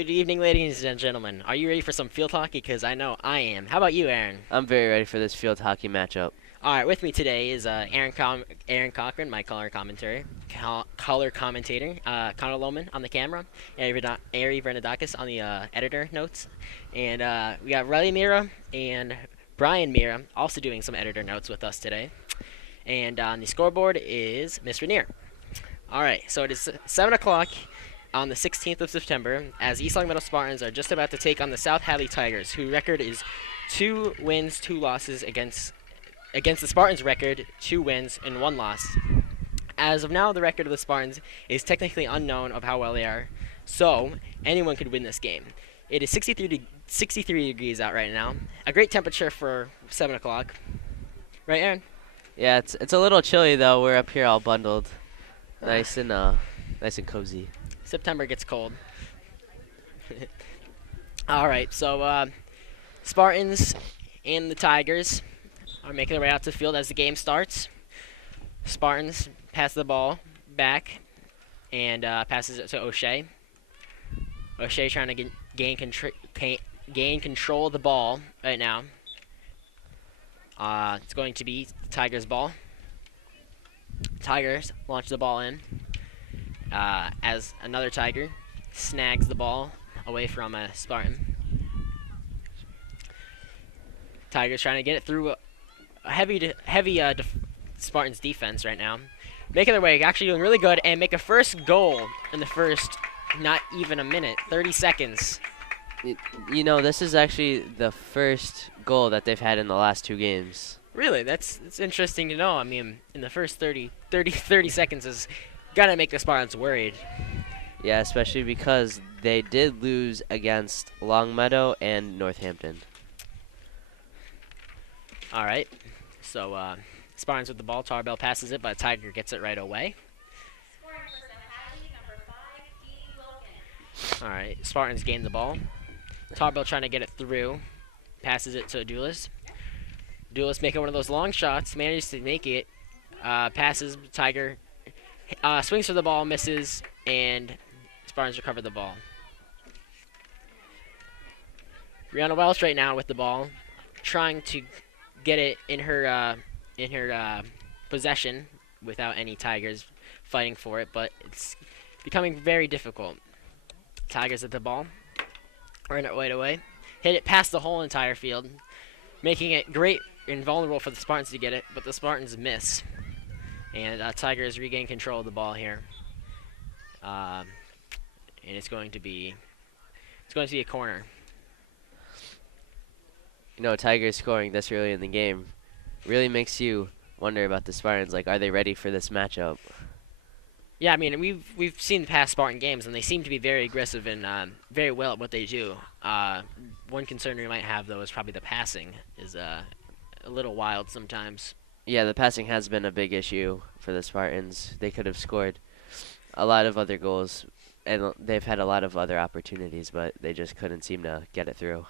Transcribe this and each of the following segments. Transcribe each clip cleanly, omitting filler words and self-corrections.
Good evening, ladies and gentlemen. Are you ready for some field hockey? Because I know I am. How about you, Aaron? I'm very ready for this field hockey matchup. All right, with me today is Aaron Cochran, my color commentator, Connor Lohman on the camera, Ari Vernadakis on the editor notes, and we got Riley Mira and Brian Mira also doing some editor notes with us today. And on the scoreboard is Miss Rainier. All right, so it is 7 o'clock on the 16th of September as East Long Meadow Spartans are just about to take on the South Hadley Tigers, whose record is 2 wins, 2 losses against the Spartans' record, 2 wins and 1 loss. As of now, the record of the Spartans is technically unknown of how well they are, so anyone could win this game. It is 63 degrees out right now, a great temperature for 7 o'clock. Right, Aaron? Yeah, it's a little chilly though. We're up here all bundled, nice and cozy. September gets cold. All right, so Spartans and the Tigers are making their way out to the field as the game starts. Spartans pass the ball back and passes it to O'Shea. O'Shea trying to gain control of the ball right now. It's going to be the Tigers' ball. Tigers launch the ball in as another Tiger snags the ball away from a Spartan. Tigers trying to get it through a heavy Spartans defense right now. Making their way, actually doing really good, and make a first goal in the first, not even a minute, 30 seconds. You know, this is actually the first goal that they've had in the last 2 games. Really, that's interesting to know. I mean, in the first 30 seconds is gonna make the Spartans worried. Yeah, especially because they did lose against Longmeadow and Northampton. All right, so Spartans with the ball. Tarbell passes it, but Tiger gets it right away. All right, Spartans gain the ball. Tarbell trying to get it through. Passes it to Duelis. Duelis making one of those long shots. Manages to make it. Passes. Tiger swings for the ball, misses, and Spartans recover the ball. Brianna Welch right now with the ball, trying to get it in her possession without any Tigers fighting for it, but it's becoming very difficult. Tigers at the ball, run it right away, hit it past the whole entire field, making it great and vulnerable for the Spartans to get it, but the Spartans miss, and Tigers regain control of the ball here, and it's going to be a corner. You know, Tigers scoring this early in the game really makes you wonder about the Spartans. Like, are they ready for this matchup? Yeah, I mean, we've seen the past Spartan games, and they seem to be very aggressive and very well at what they do. One concern we might have, though, is probably the passing is a little wild sometimes. Yeah, the passing has been a big issue for the Spartans. They could have scored a lot of other goals, and they've had a lot of other opportunities, but they just couldn't seem to get it through.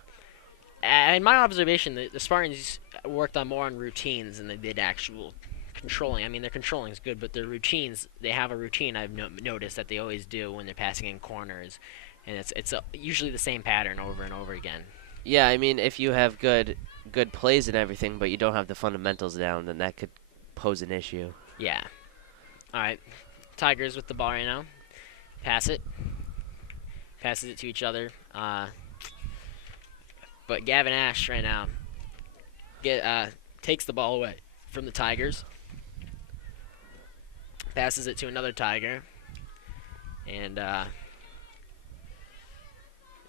In my observation, the Spartans worked on more on routines than they did actual controlling. I mean, their controlling is good, but their routines, they have a routine I've noticed that they always do when they're passing in corners, and it's usually the same pattern over and over again. Yeah, I mean, if you have good plays and everything, but you don't have the fundamentals down, then that could pose an issue. Yeah. All right. Tigers with the ball right now. Passes it to each other. But Gavin Ash right now takes the ball away from the Tigers. Passes it to another Tiger. And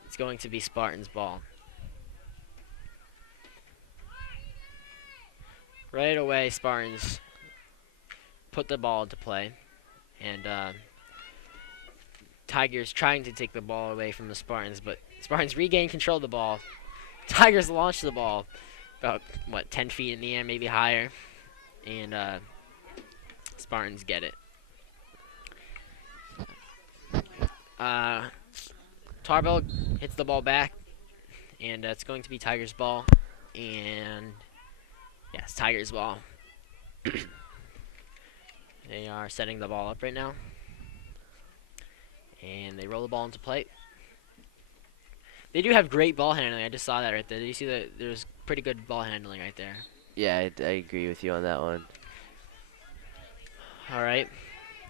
it's going to be Spartans' ball. Right away, Spartans put the ball into play. And Tigers trying to take the ball away from the Spartans, but Spartans regain control of the ball. Tigers launch the ball about, 10 feet in the air, maybe higher. And Spartans get it. Tarbell hits the ball back, and it's going to be Tigers' ball. And, yes, Tigers' ball. They are setting the ball up right now. And they roll the ball into play. They do have great ball handling. I just saw that right there. Did you see that? There's pretty good ball handling right there. Yeah, I agree with you on that one. All right.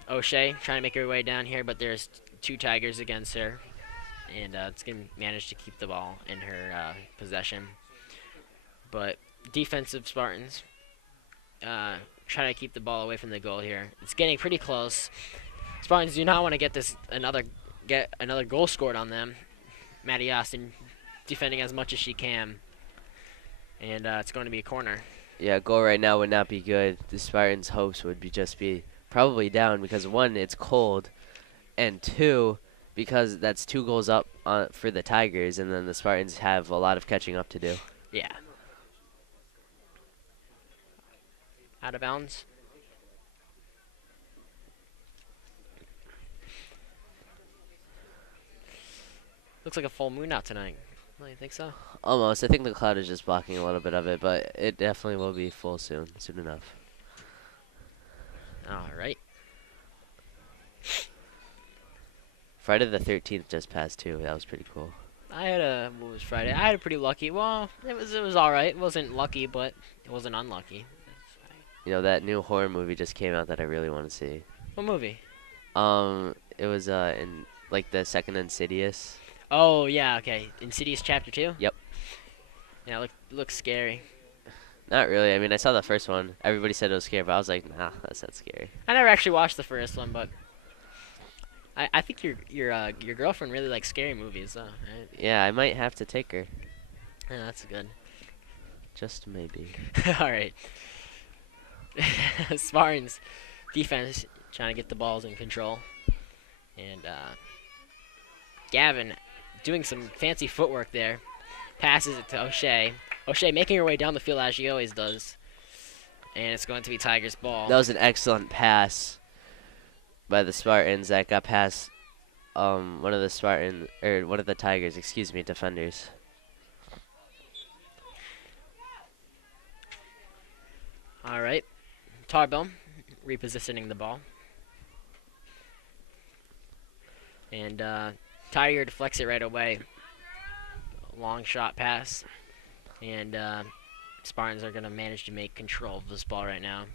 O'Shea trying to make her way down here, but there's two Tigers against her. And it's going to manage to keep the ball in her possession. But defensive Spartans trying to keep the ball away from the goal here. It's getting pretty close. Spartans do not want to get another goal scored on them. Maddie Austin defending as much as she can. And it's going to be a corner. Yeah, goal right now would not be good. The Spartans' hopes would be probably down because one, it's cold, and two, because that's 2 goals up for the Tigers, and then the Spartans have a lot of catching up to do. Yeah. Out of bounds. Looks like a full moon out tonight. Don't you think so? Almost. I think the cloud is just blocking a little bit of it, but it definitely will be full soon enough. All right. Friday the 13th just passed too. That was pretty cool. What was Friday? I had a pretty lucky. Well, it was all right. It wasn't lucky, but it wasn't unlucky. You know, that new horror movie just came out that I really want to see. What movie? It was in like the second Insidious. Oh yeah, okay. Insidious Chapter 2. Yep. Yeah, looks scary. Not really. I mean, I saw the first one. Everybody said it was scary, but I was like, nah, that's not scary. I never actually watched the first one, but I think your girlfriend really likes scary movies, though. Right? Yeah, I might have to take her. Yeah, that's good. Just maybe. All right. Spartans defense trying to get the balls in control, and Gavin doing some fancy footwork there. Passes it to O'Shea. O'Shea making her way down the field as she always does, and it's going to be Tigers' ball. That was an excellent pass by the Spartans that got past one of the Tigers, defenders. All right. Tarbell repositioning the ball. And Tiger deflects it right away. Long shot pass. And Spartans are going to manage to make control of this ball right now.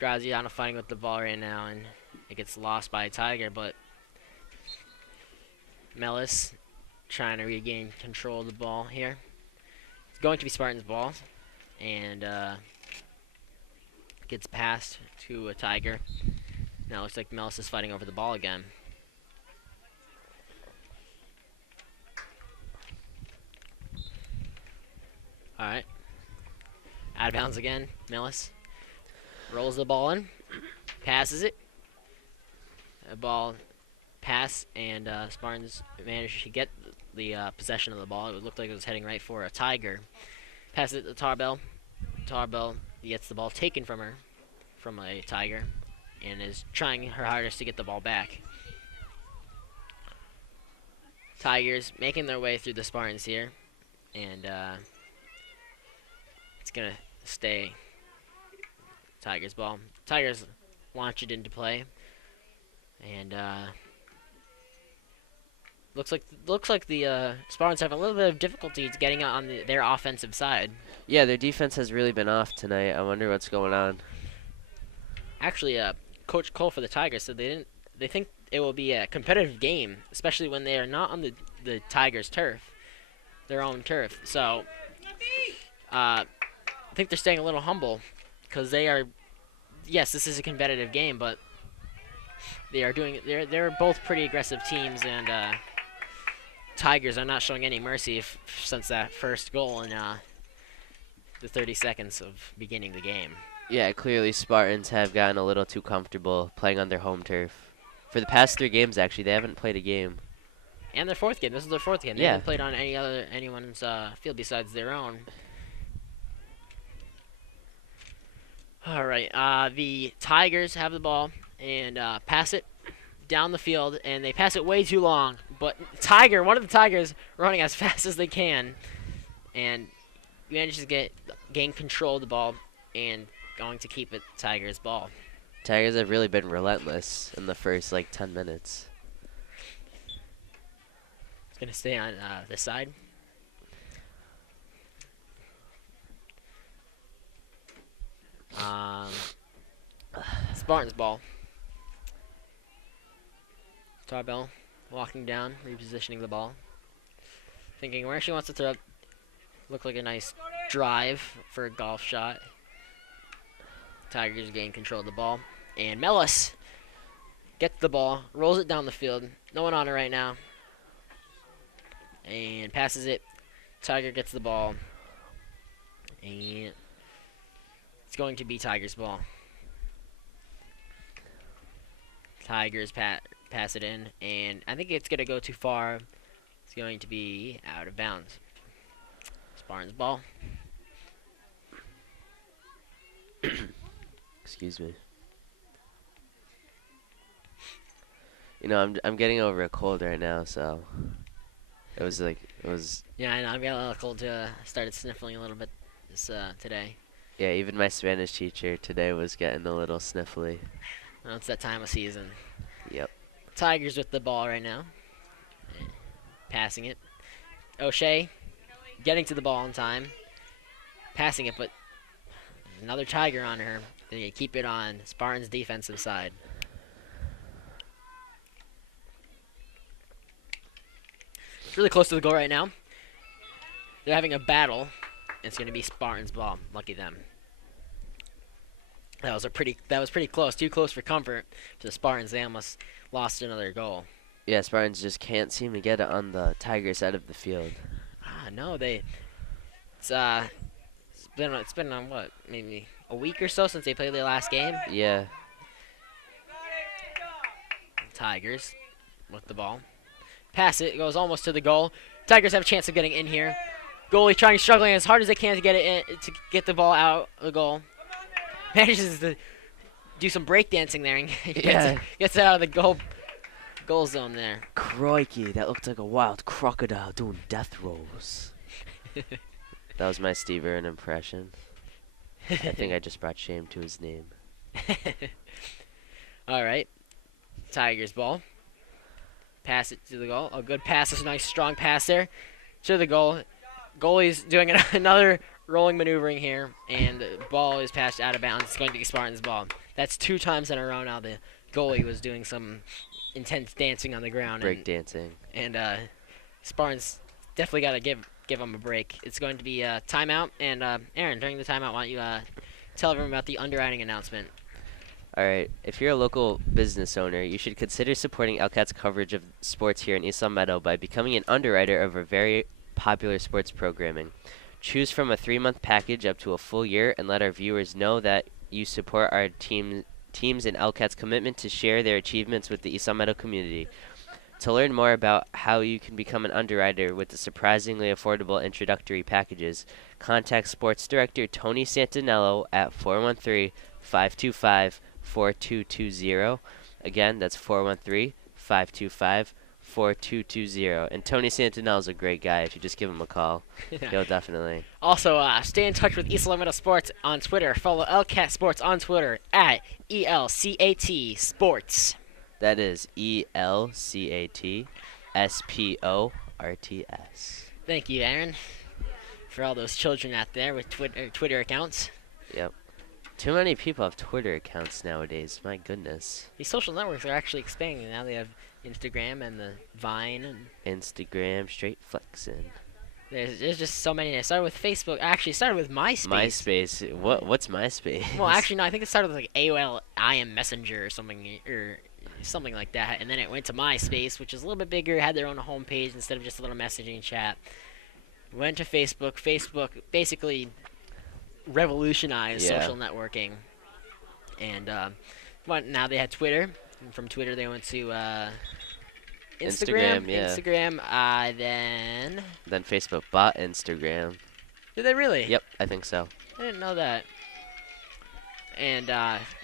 Graziano fighting with the ball right now, and it gets lost by Tiger, but Mellis trying to regain control of the ball here. It's going to be Spartans' ball, and gets passed to a Tiger. Now it looks like Mellis is fighting over the ball again. Alright. Out of bounds again. Mellis rolls the ball in. Passes it. A ball pass, and Spartans managed to get the possession of the ball. It looked like it was heading right for a Tiger. Passes it to Tarbell. Tarbell gets the ball taken from her, from a Tiger, and is trying her hardest to get the ball back. Tigers making their way through the Spartans here, and it's going to stay Tigers' ball. Tigers launch it into play, and looks like the Spartans have a little bit of difficulty getting on their offensive side. Yeah, their defense has really been off tonight. I wonder what's going on. Actually, Coach Cole for the Tigers said they think it will be a competitive game, especially when they are not on the Tigers' turf, their own turf. So I think they're staying a little humble because they are. Yes, this is a competitive game, but they're both pretty aggressive teams, and Tigers are not showing any mercy since that first goal in the 30 seconds of beginning the game. Yeah, clearly Spartans have gotten a little too comfortable playing on their home turf. For the past 3 games, actually, they haven't played a game. And their fourth game. This is their fourth game. They haven't played on anyone's field besides their own. All right. The Tigers have the ball and pass it down the field, and they pass it way too long. But one of the Tigers, running as fast as they can, and manages to gain control of the ball and going to keep it Tigers' ball. Tigers have really been relentless in the first 10 minutes. Gonna stay on this side. Um, Spartans ball. Tarbell walking down, repositioning the ball. Thinking where she wants to throw it. Look like a nice drive for a golf shot. Tigers gain control of the ball. And Mellis gets the ball, rolls it down the field. No one on it right now. And passes it. Tiger gets the ball. And it's going to be Tigers' ball. Tigers pass it in. And I think it's going to go too far. It's going to be out of bounds. Spartans' ball. Excuse me. You know, I'm getting over a cold right now, so it was. Yeah, I know. I'm getting a little cold too. Started sniffling a little bit this today. Yeah, even my Spanish teacher today was getting a little sniffly. Well, it's that time of season. Yep. Tigers with the ball right now. Passing it. O'Shea getting to the ball in time. Passing it, but another Tiger on her. They keep it on Spartans' defensive side. It's really close to the goal right now. They're having a battle. It's going to be Spartans' ball. Lucky them. That was pretty close. Too close for comfort to the Spartans. They almost lost another goal. Yeah, Spartans just can't seem to get it on the Tiger side of the field. No, it's been on what, maybe a week or so since they played their last game. Yeah. Tigers with the ball. Pass it goes almost to the goal. Tigers have a chance of getting in here. Goalie struggling as hard as they can to get it in, to get the ball out of the goal. Manages to do some breakdancing there and gets it out of the goal zone there. Crikey, that looked like a wild crocodile doing death rolls. That was my Steve Irwin impression. I think I just brought shame to his name. All right. Tigers ball. Pass it to the goal. A good pass. It's a nice strong pass there to the goal. Goalie's doing another rolling maneuvering here, and the ball is passed out of bounds. It's going to be Spartans' ball. That's 2 times in a row now. The goalie was doing some intense dancing on the ground. Break dancing. And Spartans definitely got to give them a break. It's going to be a timeout. And Aaron, during the timeout, why don't you tell everyone about the underwriting announcement? All right. If you're a local business owner, you should consider supporting LCAT's coverage of sports here in East Meadow by becoming an underwriter of our very popular sports programming. Choose from a 3-month package up to a full year, and let our viewers know that you support our teams and LCAT's commitment to share their achievements with the East Meadow community. To learn more about how you can become an underwriter with the surprisingly affordable introductory packages, contact Sports Director Tony Santinello at 413-525-4220. Again, that's 413-525-4220. And Tony Santinello's a great guy. If you just give him a call, he'll definitely. Also, stay in touch with East Meadow Sports on Twitter. Follow LCAT Sports on Twitter at ELCAT Sports. That is ELCATSPORTS. Thank you, Aaron, for all those children out there with Twitter accounts. Yep. Too many people have Twitter accounts nowadays. My goodness. These social networks are actually expanding. Now they have Instagram and the Vine. And Instagram straight flexing. There's just so many. It started with Facebook. Actually, it started with MySpace. MySpace. What's MySpace? Well, actually, no. I think it started with like AOL IM Messenger or something like that, and then it went to MySpace, which is a little bit bigger. Had their own homepage instead of just a little messaging chat. Went to Facebook. Facebook basically revolutionized social networking, and now they had Twitter. And from Twitter, they went to Instagram. Instagram. Then Facebook bought Instagram. Did they really? Yep, I think so. I didn't know that. And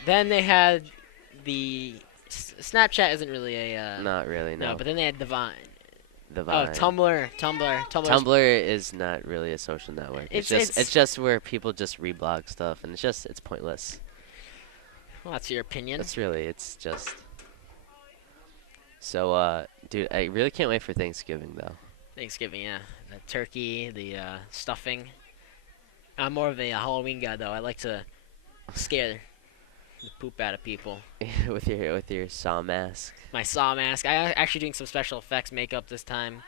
then they had the Snapchat. Isn't really a not really, no. But then they had the Vine. The Vine. Oh, Tumblr. Tumblr is not really a social network. It's just where people just reblog stuff, and it's pointless. Well, that's your opinion. It's just. So, dude, I really can't wait for Thanksgiving, though. Thanksgiving, yeah. The turkey, the stuffing. I'm more of a Halloween guy though. I like to scare the poop out of people. with your saw mask. My saw mask. Actually doing some special effects makeup this time.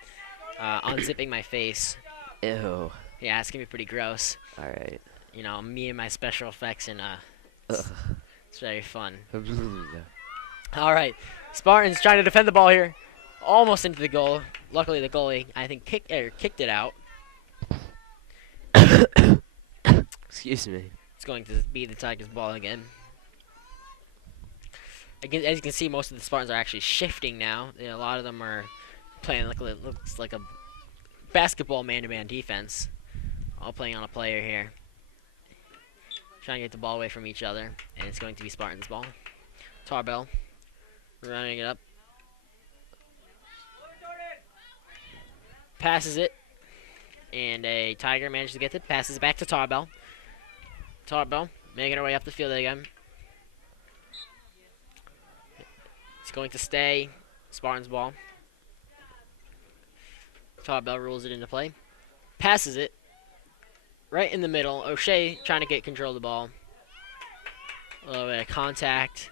Unzipping my face. Ew. Yeah, it's gonna be pretty gross. All right. You know, me and my special effects, and Ugh. it's very fun. All right, Spartans trying to defend the ball here, almost into the goal. Luckily, the goalie I think kicked it out. Excuse me. It's going to be the Tigers' ball again. Again, as you can see, most of the Spartans are actually shifting now. A lot of them are playing looks like a basketball man-to-man defense. All playing on a player here. Trying to get the ball away from each other. And it's going to be Spartans' ball. Tarbell running it up. Passes it. And a Tiger manages to get it. Passes it back to Tarbell. Tarbell making her way up the field again. It's going to stay Spartans' ball. Tarbell rules it into play. Passes it. Right in the middle. O'Shea trying to get control of the ball. A little bit of contact.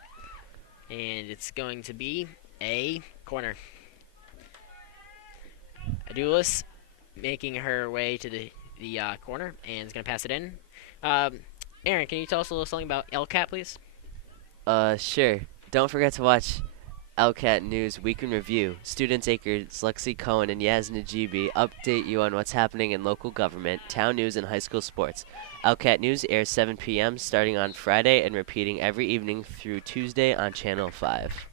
And it's going to be a corner. Adulis making her way to the corner and is going to pass it in. Aaron, can you tell us a little something about LCAT, please? Sure. Don't forget to watch LCAT News Week in Review. Students Acres, Lexi Cohen, and Yaz Najibi update you on what's happening in local government, town news, and high school sports. LCAT News airs 7 p.m. starting on Friday and repeating every evening through Tuesday on Channel 5.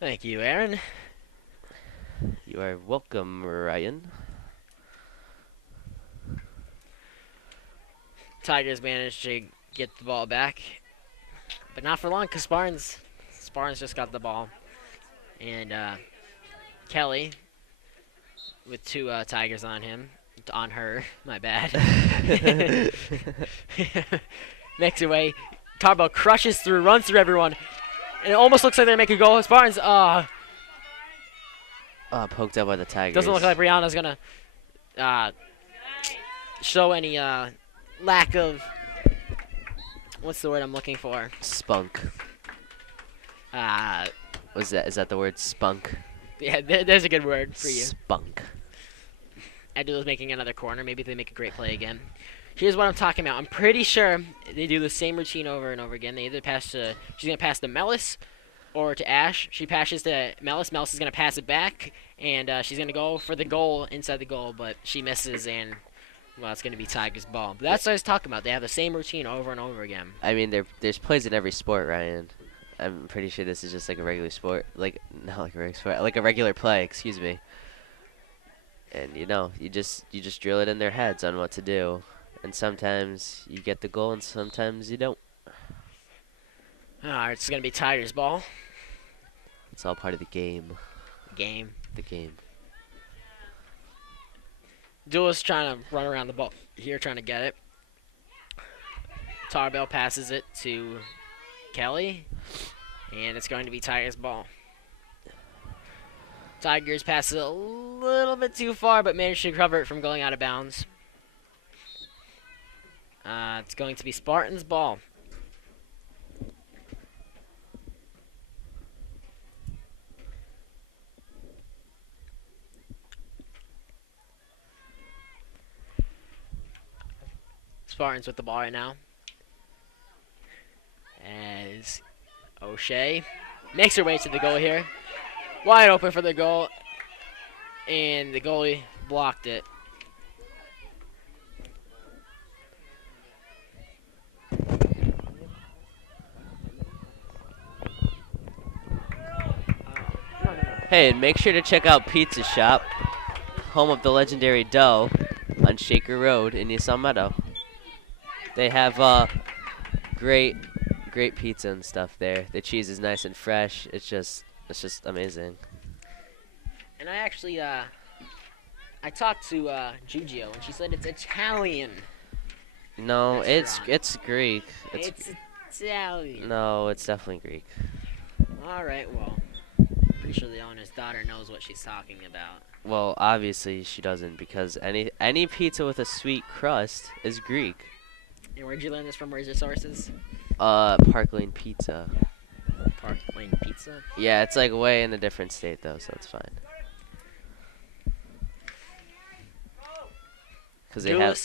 Thank you, Aaron. You are welcome, Ryan. Tigers managed to get the ball back, but not for long because Spartans just got the ball. And Kelly, with two Tigers on her, my bad, makes her way. Tarbell crushes through, runs through everyone, and it almost looks like they're making a goal. Spartans, Poked up by the Tigers. doesn't look like Brianna's gonna show any lack of, what's the word I'm looking for? Spunk. Is that the word spunk? Yeah, there's a good word for you. Spunk. Abdul making another corner. Maybe they make a great play again. Here's what I'm talking about. I'm pretty sure they do the same routine over and over again. They either pass to, she's going to pass to Mellis or to Ash. She passes to Mellis. Mellis is going to pass it back, and she's going to go for the goal inside the goal, but she misses, and, well, it's going to be Tigers' ball. But that's what I was talking about. They have the same routine over and over again. I mean, there's plays in every sport, Ryan. I'm pretty sure this is just like a regular sport. Like, not like a regular sport. Like a regular play, excuse me. And, you know, you just drill it in their heads on what to do. And sometimes you get the goal and sometimes you don't. Alright, it's going to be Tigers' ball. It's all part of the game. The game. Duel's trying to run around the ball here, trying to get it. Tarbell passes it to Kelly, and it's going to be Tigers' ball. Tigers pass it a little bit too far, but managed to recover it from going out of bounds. It's going to be Spartans' ball. Spartans with the ball right now. As O'Shea makes her way to the goal here. Wide open for the goal. And the goalie blocked it. Hey, and make sure to check out Pizza Shop, home of the legendary dough, on Shaker Road in East Meadow. They have great pizza and stuff there. The cheese is nice and fresh. It's just amazing. And I actually I talked to Giugio, and she said it's Italian. No, Restaurant. it's Greek. It's Italian. No, it's definitely Greek. All right, well, pretty sure the owner's daughter knows what she's talking about. Well, obviously she doesn't because any pizza with a sweet crust is Greek. And where'd you learn this from? Where's your sources? Park Lane Pizza. Park Lane Pizza. Yeah, it's like way in a different state though, so it's fine. Cause they have.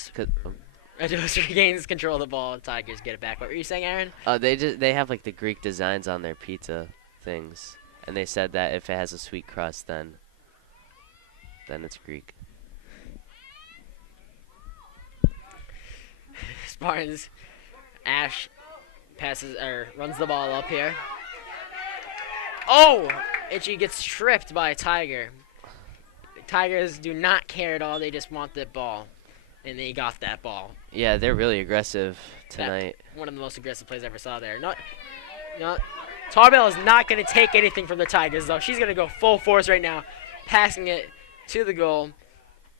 Duelist regains control of the ball. Tigers get it back. What were you saying, Aaron? They have like the Greek designs on their pizza things, and they said that if it has a sweet crust, then it's Greek. Spartans. Ash runs the ball up here. Oh! Itchy gets tripped by a Tiger. The Tigers do not care at all. They just want the ball. And they got that ball. Yeah, they're really aggressive tonight. One of the most aggressive plays I ever saw there. Tarbell is not going to take anything from the Tigers, though. She's going to go full force right now, passing it to the goal.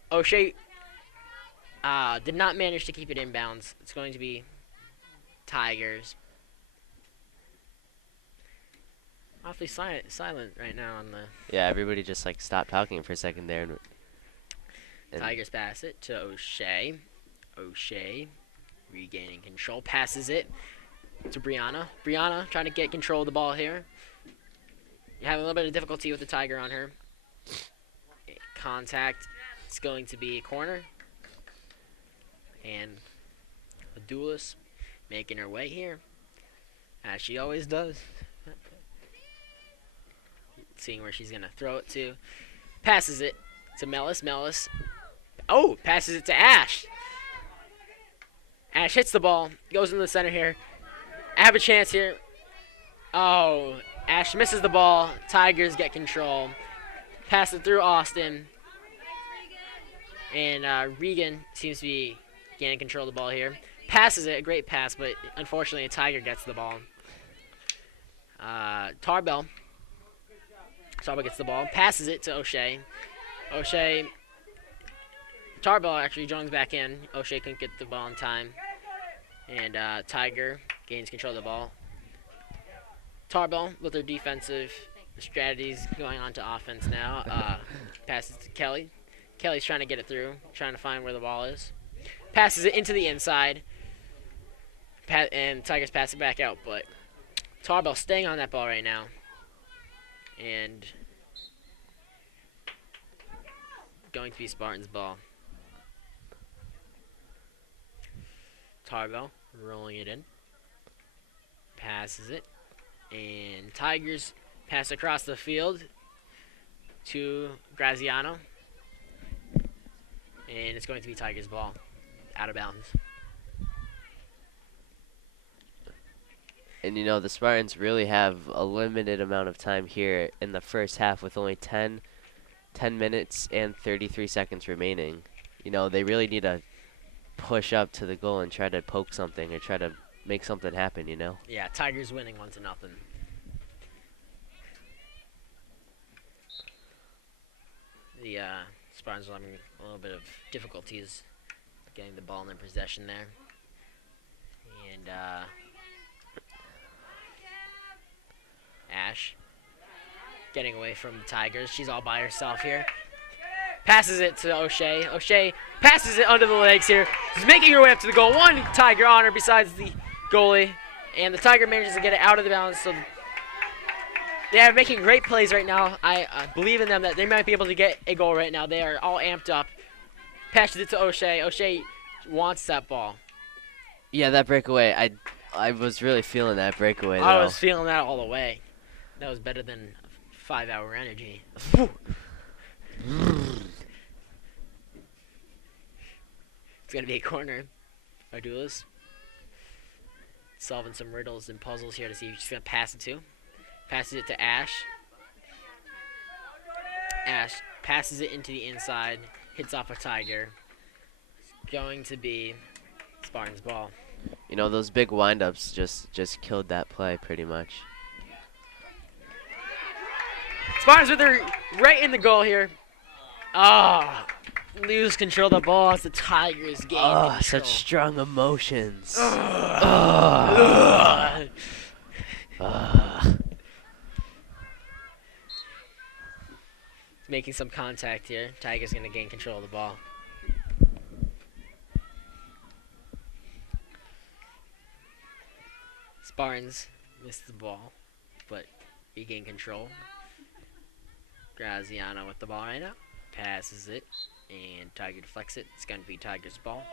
O'Shea did not manage to keep it inbounds. It's going to be Tigers. Awfully silent right now on the. Yeah, everybody just like stopped talking for a second there. And Tigers pass it to O'Shea. O'Shea regaining control, passes it to Brianna. Brianna trying to get control of the ball here. You have a little bit of difficulty with the Tiger on her. Contact. It's going to be a corner. And a duelist making her way here, as she always does. Seeing where she's going to throw it to. Passes it to Mellis. Mellis. Oh, passes it to Ash. Ash hits the ball. Goes into the center here. I have a chance here. Oh, Ash misses the ball. Tigers get control. Pass it through Austin. And Regan seems to be gaining control of the ball here. Passes it. A great pass, but unfortunately a Tiger gets the ball. Tarbell gets the ball. Passes it to O'Shea. Tarbell actually joins back in. O'Shea couldn't get the ball in time. And Tiger gains control of the ball. Tarbell with her defensive strategies going on to offense now. Passes to Kelly. Kelly's trying to get it through, trying to find where the ball is. Passes it into the inside. And Tigers pass it back out, but Tarbell staying on that ball right now. And going to be Spartans' ball. Tarbell rolling it in. Passes it. And Tigers pass across the field to Graziano. And it's going to be Tigers' ball. Out of bounds. And you know, the Spartans really have a limited amount of time here in the first half with only 10 minutes and 33 seconds remaining. You know, they really need to push up to the goal and try to poke something or try to make something happen, you know? Yeah, Tigers winning 1-0. The Spartans are having a little bit of difficulties getting the ball in their possession there. And Ash getting away from the Tigers. She's all by herself here. Passes it to O'Shea. O'Shea passes it under the legs here. She's making her way up to the goal. One Tiger on her besides the goalie. And the Tiger manages to get it out of the balance. So they are making great plays right now. I believe in them that they might be able to get a goal right now. They are all amped up. Passes it to O'Shea. O'Shea wants that ball. Yeah, that breakaway. I was really feeling that breakaway, though. I was feeling that all the way. That was better than 5-hour energy. It's going to be a corner. Ardulas solving some riddles and puzzles here to see who she's going to pass it to. Passes it to Ash. Ash passes it into the inside. Hits off a Tiger. It's going to be Spartan's ball. You know, those big windups just killed that play pretty much. Spartans with her right in the goal here. Ah, lose control of the ball as the Tigers gain control. Such strong emotions. making some contact here. Tiger's going to gain control of the ball. Spartans missed the ball, but regain control. Graziano with the ball right now. Passes it, and Tiger deflects it. It's going to be Tiger's ball.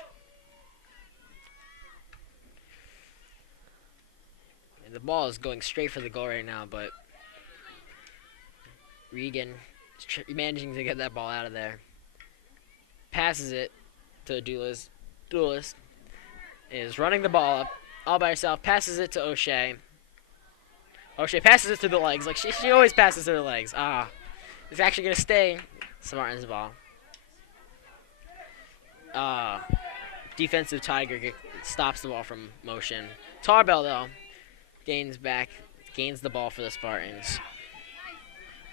And the ball is going straight for the goal right now, but Regan is managing to get that ball out of there. Passes it to Duelist. Duelist is running the ball up all by herself. Passes it to O'Shea. O'Shea passes it through the legs. Like she always passes through the legs. It's actually going to stay Spartan's ball. Defensive Tiger stops the ball from motion. Tarbell, though, gains the ball for the Spartans.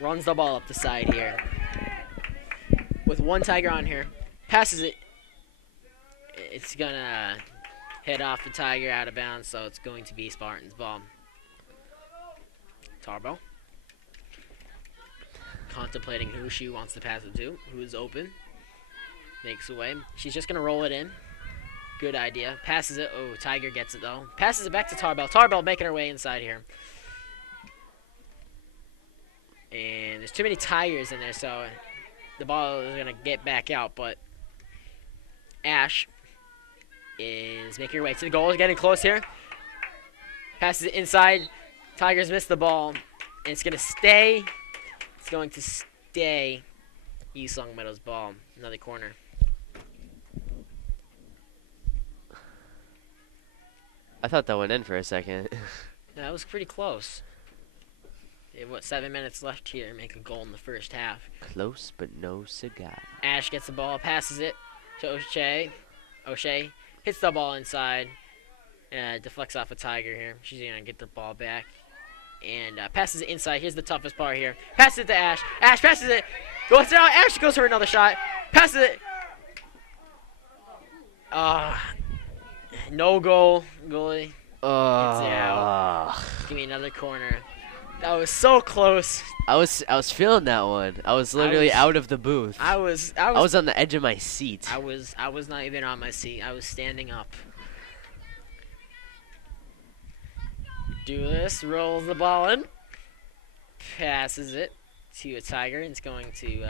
Runs the ball up the side here. With one Tiger on here. Passes it. It's going to hit off the Tiger out of bounds, so it's going to be Spartan's ball. Tarbell. Contemplating who she wants to pass it to. Who is open. Makes away. She's just going to roll it in. Good idea. Passes it. Oh, Tiger gets it, though. Passes it back to Tarbell. Tarbell making her way inside here. And there's too many Tigers in there, so the ball is going to get back out. But Ash is making her way to the goal. Getting close here. Passes it inside. Tigers missed the ball. And it's going to stay. It's going to stay East Long Meadows ball. Another corner. I thought that went in for a second. That was pretty close. They have, 7 minutes left here. Make a goal in the first half. Close, but no cigar. Ash gets the ball, passes it to O'Shea. O'Shea hits the ball inside. Deflects off a Tiger here. She's going to get the ball back. And passes it inside. Here's the toughest part here. Passes it to Ash. Ash passes it. Goes down. Ash goes for another shot. Passes it. No goal. Goalie. It's out. Give me another corner. That was so close. I was feeling that one. I was literally out of the booth. I was on the edge of my seat. I was not even on my seat. I was standing up. Duelist rolls the ball in. Passes it to a Tiger. It's going to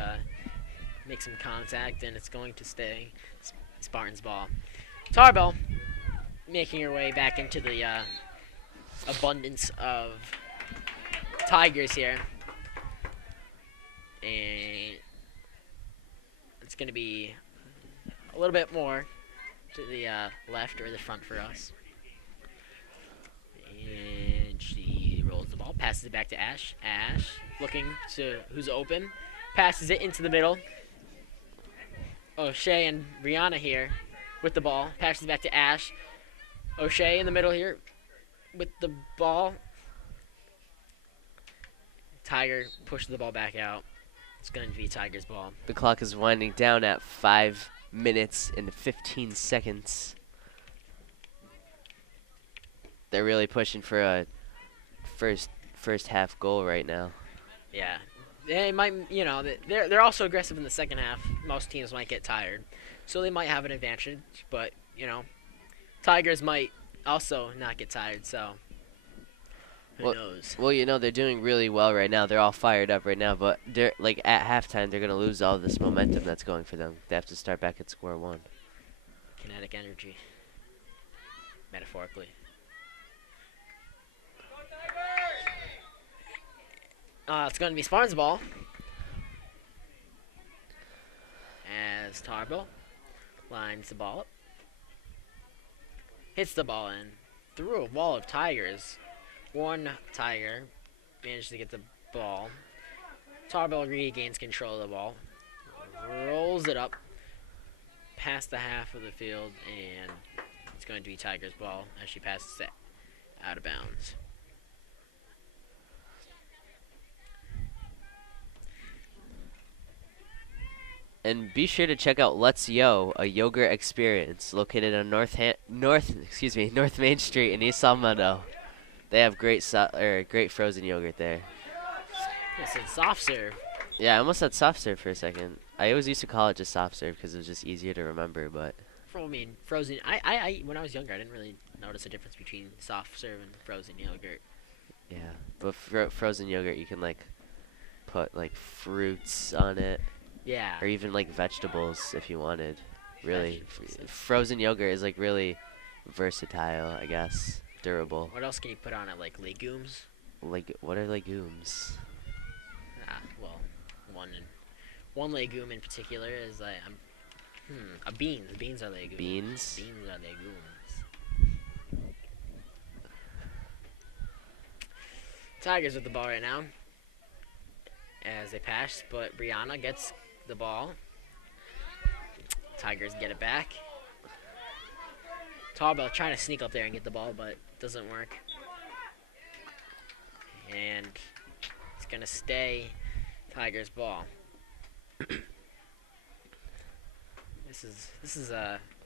make some contact, and it's going to stay Spartan's ball. Tarbell making her way back into the abundance of Tigers here. And it's going to be a little bit more to the left or the front for us. And she rolls the ball, passes it back to Ash. Ash looking to who's open. Passes it into the middle. O'Shea and Brianna here with the ball. Passes it back to Ash. O'Shea in the middle here with the ball. Tiger pushes the ball back out. It's going to be Tiger's ball. The clock is winding down at 5 minutes and 15 seconds. They're really pushing for a first half goal right now. Yeah. They might, they're also aggressive in the second half. Most teams might get tired. So they might have an advantage, but, Tigers might also not get tired, so who knows? Well, they're doing really well right now. They're all fired up right now, but they're at halftime they're going to lose all this momentum that's going for them. They have to start back at square one. Kinetic energy. Metaphorically. It's going to be Spartan's ball. As Tarbell lines the ball up. Hits the ball in. Through a wall of Tigers. One Tiger managed to get the ball. Tarbell regains control of the ball. Rolls it up. Past the half of the field. And it's going to be Tiger's ball as she passes it out of bounds. And be sure to check out Let's Yo, a yogurt experience located on North Main Street in East Salmento. They have great frozen yogurt there. Yes, it's soft serve. Yeah, I almost said soft serve for a second. I always used to call it just soft serve because it was just easier to remember, but I mean, frozen. When I was younger, I didn't really notice a difference between soft serve and frozen yogurt. yeah. But frozen yogurt, you can like put like fruits on it, Yeah. or even like vegetables if you wanted. Really, Vegetables. frozen yogurt is like really versatile, I guess. Durable. What else can you put on it? Like legumes? Like, what are legumes? Well, one one legume in particular is a beans. Beans are legumes. Beans? Beans are legumes. Tigers with the ball right now as they pass, but Brianna gets the ball. Tigers get it back. Tarbell trying to sneak up there and get the ball, but it doesn't work. And it's gonna stay Tigers ball. This is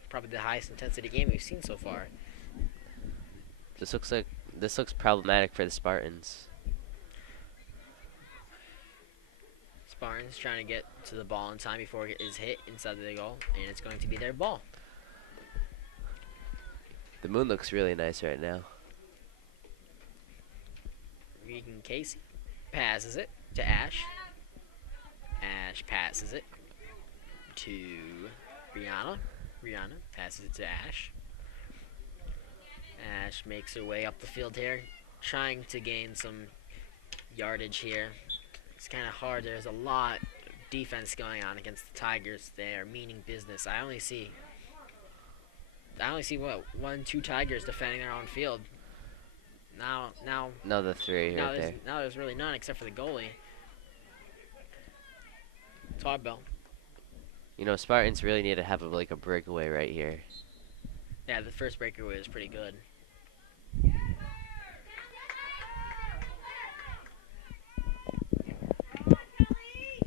probably the highest intensity game we've seen so far. This looks problematic for the Spartans. Spartans trying to get to the ball in time before it is hit inside the goal, and it's going to be their ball. The moon looks really nice right now. Regan Casey passes it to Ash. Ash passes it to Brianna. Brianna passes it to Ash. Ash makes her way up the field here, trying to gain some yardage here. It's kind of hard. There's a lot of defense going on against the Tigers. They are meaning business. I only see what 1-2 Tigers defending their own field. Now The three right there. now there's really none except for the goalie. Tarbell. You know, Spartans really need to have like a breakaway right here. Yeah, the first breakaway was pretty good.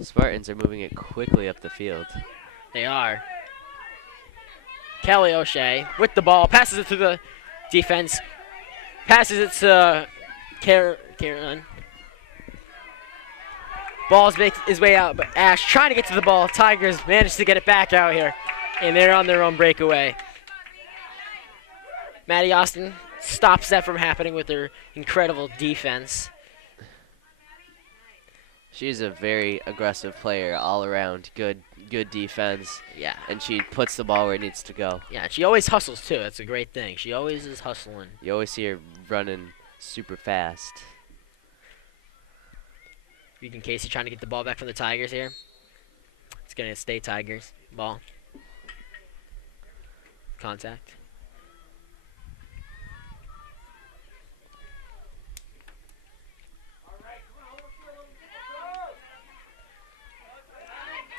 Spartans are moving it quickly up the field. They are. Kelly O'Shea with the ball, passes it to the defense, passes it to Karen. Ball's makes his way out, but Ash trying to get to the ball. Tigers managed to get it back out here, and they're on their own breakaway. Maddie Austin stops that from happening with her incredible defense. She's a very aggressive player all around. Good defense. Yeah. And she puts the ball where it needs to go. Yeah, she always hustles too. That's a great thing. She always is hustling. You always see her running super fast. Regan Casey trying to get the ball back from the Tigers here. It's going to stay Tigers. Ball. Contact.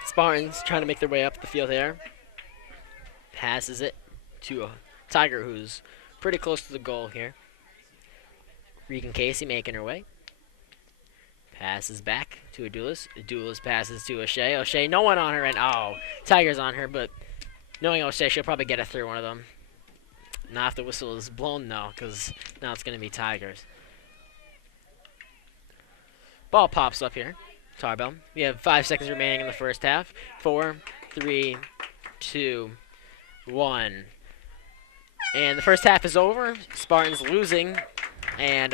Spartans trying to make their way up the field here. Passes it to a Tiger who's pretty close to the goal here. Regan Casey making her way. Passes back to a Duelist. A Duelist passes to O'Shea. O'Shea, no one on her, and oh, Tiger's on her, but knowing O'Shea, she'll probably get it through one of them. Not if the whistle is blown, though, because now it's going to be Tigers. Ball pops up here. Tarbell. We have 5 seconds remaining in the first half. 4, 3, 2, 1. And the first half is over. Spartans losing. And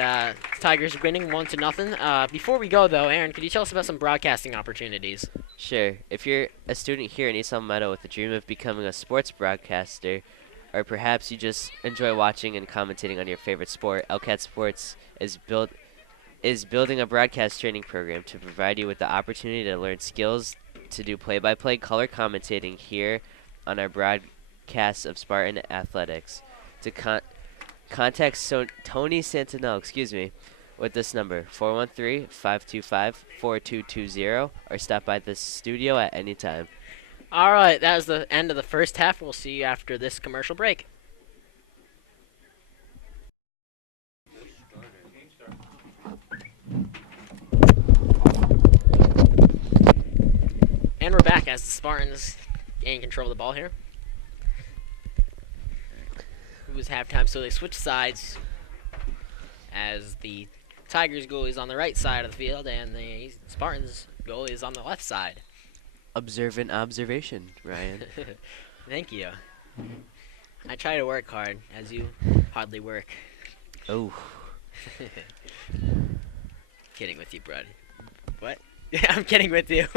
Tigers winning 1-0. Before we go, though, Aaron, could you tell us about some broadcasting opportunities? Sure. If you're a student here in East Meadow with the dream of becoming a sports broadcaster, or perhaps you just enjoy watching and commentating on your favorite sport, LCAT Sports is building a broadcast training program to provide you with the opportunity to learn skills to do play-by-play color commentating here on our broadcasts of Spartan athletics. To contact Tony Santinel, with this number, 413-525-4220, or stop by the studio at any time. All right, that is the end of the first half. We'll see you after this commercial break. And we're back as the Spartans gain control of the ball here. It was halftime, so they switched sides as the Tigers goalie is on the right side of the field, and the Spartans goalie is on the left side. Observant observation, Ryan. Thank you. I try to work hard, as you hardly work. Oh, Kidding with you, bud. What? I'm kidding with you.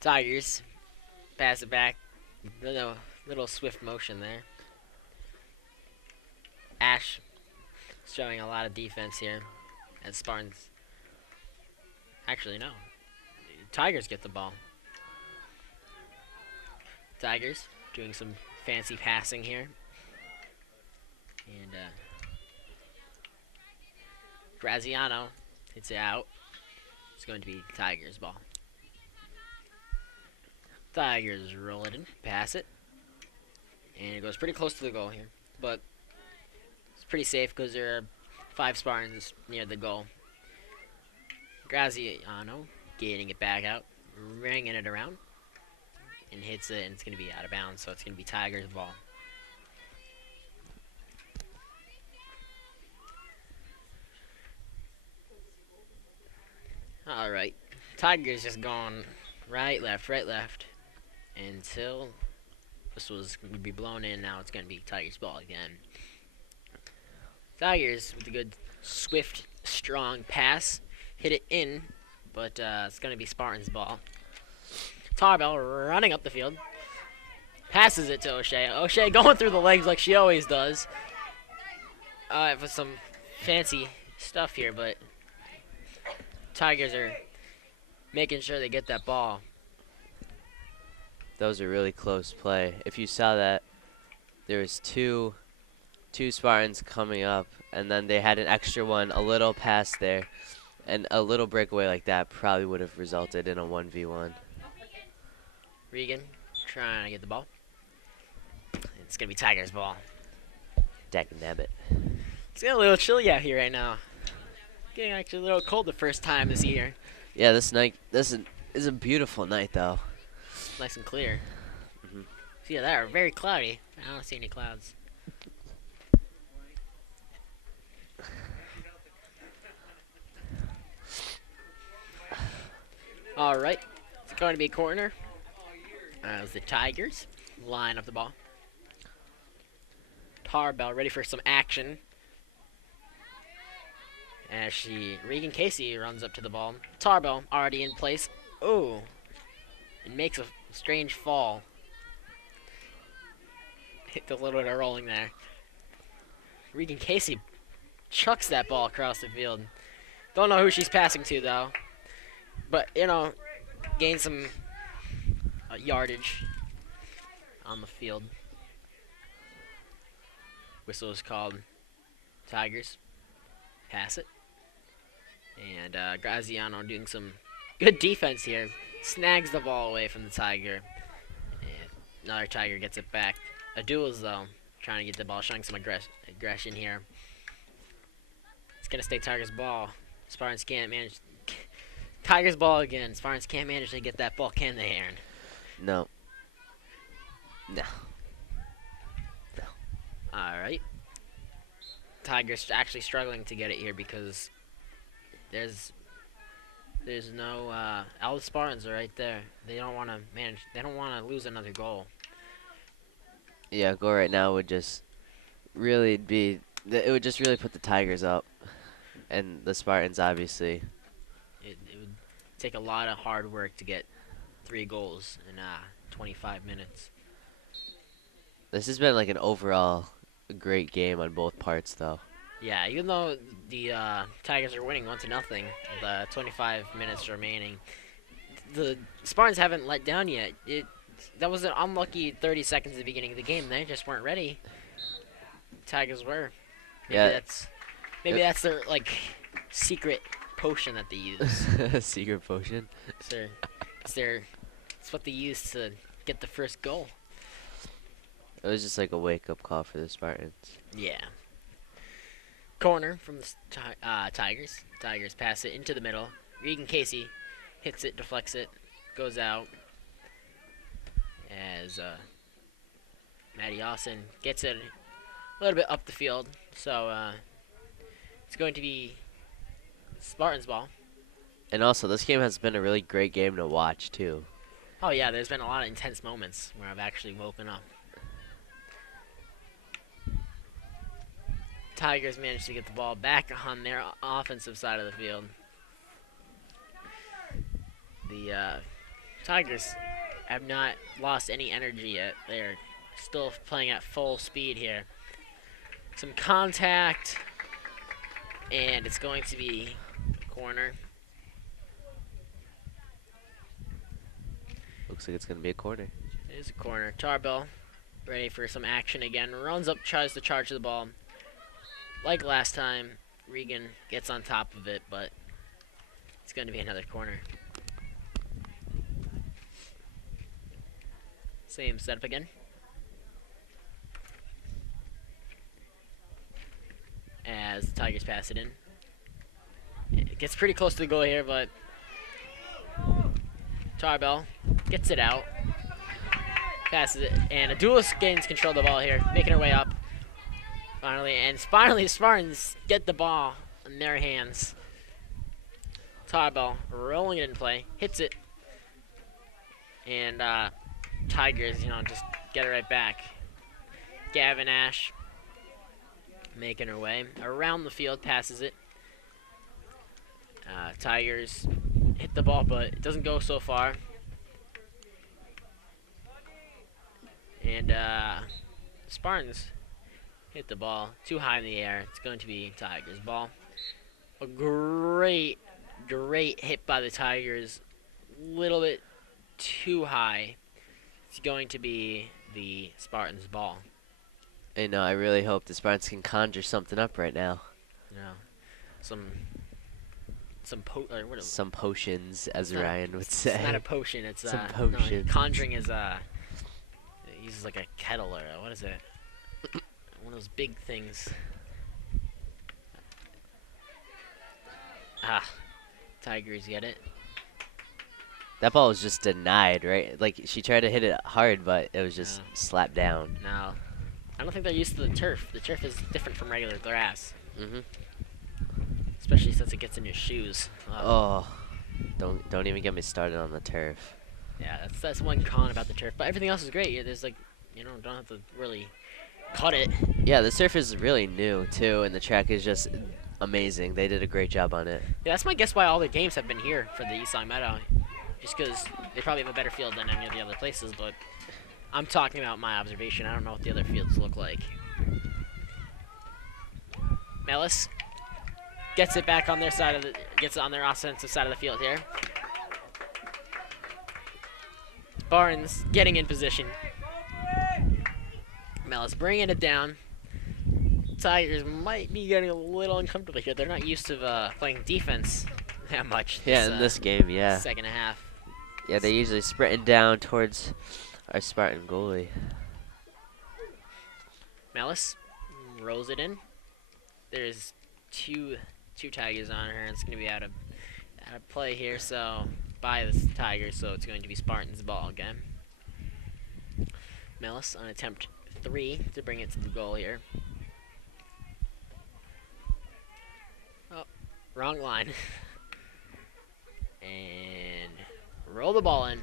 Tigers pass it back. Little swift motion there. Ash showing a lot of defense here. And Spartans. Actually, no. Tigers get the ball. Tigers doing some fancy passing here. And Graziano hits it out. It's going to be Tigers' ball. Tigers roll it in, pass it. And it goes pretty close to the goal here. But it's pretty safe because there are 5 Spartans near the goal. Graziano getting it back out, ringing it around. And hits it, and it's going to be out of bounds, so it's going to be Tigers' ball. Alright. Tigers just going right, left, until this would be blown in. Now it's going to be Tigers' ball again. Tigers with a good, swift, strong pass. Hit it in, but it's going to be Spartans' ball. Tarbell running up the field. Passes it to O'Shea. O'Shea going through the legs like she always does. For some fancy stuff here, but Tigers are making sure they get that ball. that was a really close play. If you saw that, there was two Spartans coming up, and then they had an extra one, a little pass there, and a little breakaway like that probably would have resulted in a 1v1. Regan trying to get the ball. It's going to be Tigers' ball. Dak nabbit. It's getting a little chilly out here right now. Getting actually a little cold the first time this year. Yeah, this is a beautiful night though. Nice and clear. Mhm. See, that are very cloudy. I don't see any clouds. All right, it's going to be a corner. As the Tigers line up the ball. Tarbell ready for some action. As Regan Casey runs up to the ball. Tarbell already in place. Oh, and makes a strange fall. Hit a little bit of rolling there. Regan Casey chucks that ball across the field. Don't know who she's passing to though. But, gain some yardage on the field. Whistle is called. Tigers pass it. And Graziano doing some good defense here. Snags the ball away from the Tiger. And another Tiger gets it back. Adulas, though, trying to get the ball, showing some aggression here. It's going to stay Tigers' ball. Spartans can't manage. Tigers' ball again. Spartans can't manage to get that ball, can they, Aaron? No. No. Alright. Tigers actually struggling to get it here because there's no all the Spartans are right there. They don't want to manage. They don't want to lose another goal. Yeah, goal right now would just really be. It would just really put the Tigers up, and the Spartans obviously. It would take a lot of hard work to get 3 goals in 25 minutes. This has been like an overall great game on both parts, though. Yeah, even though the Tigers are winning 1-0, the 25 minutes remaining, the Spartans haven't let down yet. That was an unlucky 30 seconds at the beginning of the game. They just weren't ready. Tigers were. Maybe that's their secret potion that they use. Secret potion. It's what they use to get the first goal. It was just like a wake-up call for the Spartans. Yeah. Corner from the Tigers. Tigers pass it into the middle. Regan Casey hits it, deflects it, goes out. As Maddie Austin gets it a little bit up the field. So it's going to be Spartans ball. And also, this game has been a really great game to watch, too. Oh yeah, there's been a lot of intense moments where I've actually woken up. Tigers managed to get the ball back on their offensive side of the field. The Tigers have not lost any energy yet. They're still playing at full speed here. Some contact, and it's going to be corner. Looks like it's going to be a corner. It is a corner. Tarbell ready for some action again. Runs up, tries to charge the ball. Like last time, Regan gets on top of it, but it's going to be another corner. Same setup again. As the Tigers pass it in. It gets pretty close to the goal here, but Tarbell gets it out. Passes it, and Adulis gains control of the ball here, making her way up. Finally, Spartans get the ball in their hands. Tarbell rolling it in play, hits it, and Tigers, just get it right back. Gavin Ash making her way around the field, passes it. Tigers hit the ball, but it doesn't go so far. And Spartans hit the ball too high in the air. It's going to be Tigers' ball. A great hit by the Tigers. A little bit too high. It's going to be the Spartans' ball. I know. I really hope the Spartans can conjure something up right now. Yeah, some potions, as not, Ryan would say. It's not a potion. It's some potions. No, conjuring is it uses like a kettle or what is it? One of those big things. Tigers get it. That ball was just denied, right? Like, she tried to hit it hard, but it was just slapped down. No. I don't think they're used to the turf. The turf is different from regular grass. Mm-hmm. Especially since it gets in your shoes. Oh, don't even get me started on the turf. Yeah, that's one con about the turf. But everything else is great. There's like, don't have to really cut it. Yeah, the turf is really new, too, and the track is just amazing. They did a great job on it. Yeah, that's my guess why all the games have been here for the East Side Meadow. Just because they probably have a better field than any of the other places, but I'm talking about my observation. I don't know what the other fields look like. Mellis gets it back on their side gets it on their offensive side of the field here. Barnes getting in position. Mellis bringing it down. Tigers might be getting a little uncomfortable here. They're not used to playing defense that much. Yeah, in this game, yeah. Second half. Yeah, they're usually sprinting down towards our Spartan goalie. Mellis rolls it in. There's two Tigers on her. It's going to be out of play here, so by the Tigers, so it's going to be Spartans' ball again. Mellis on attempt 3 to bring it to the goal here. Oh, wrong line. And roll the ball in.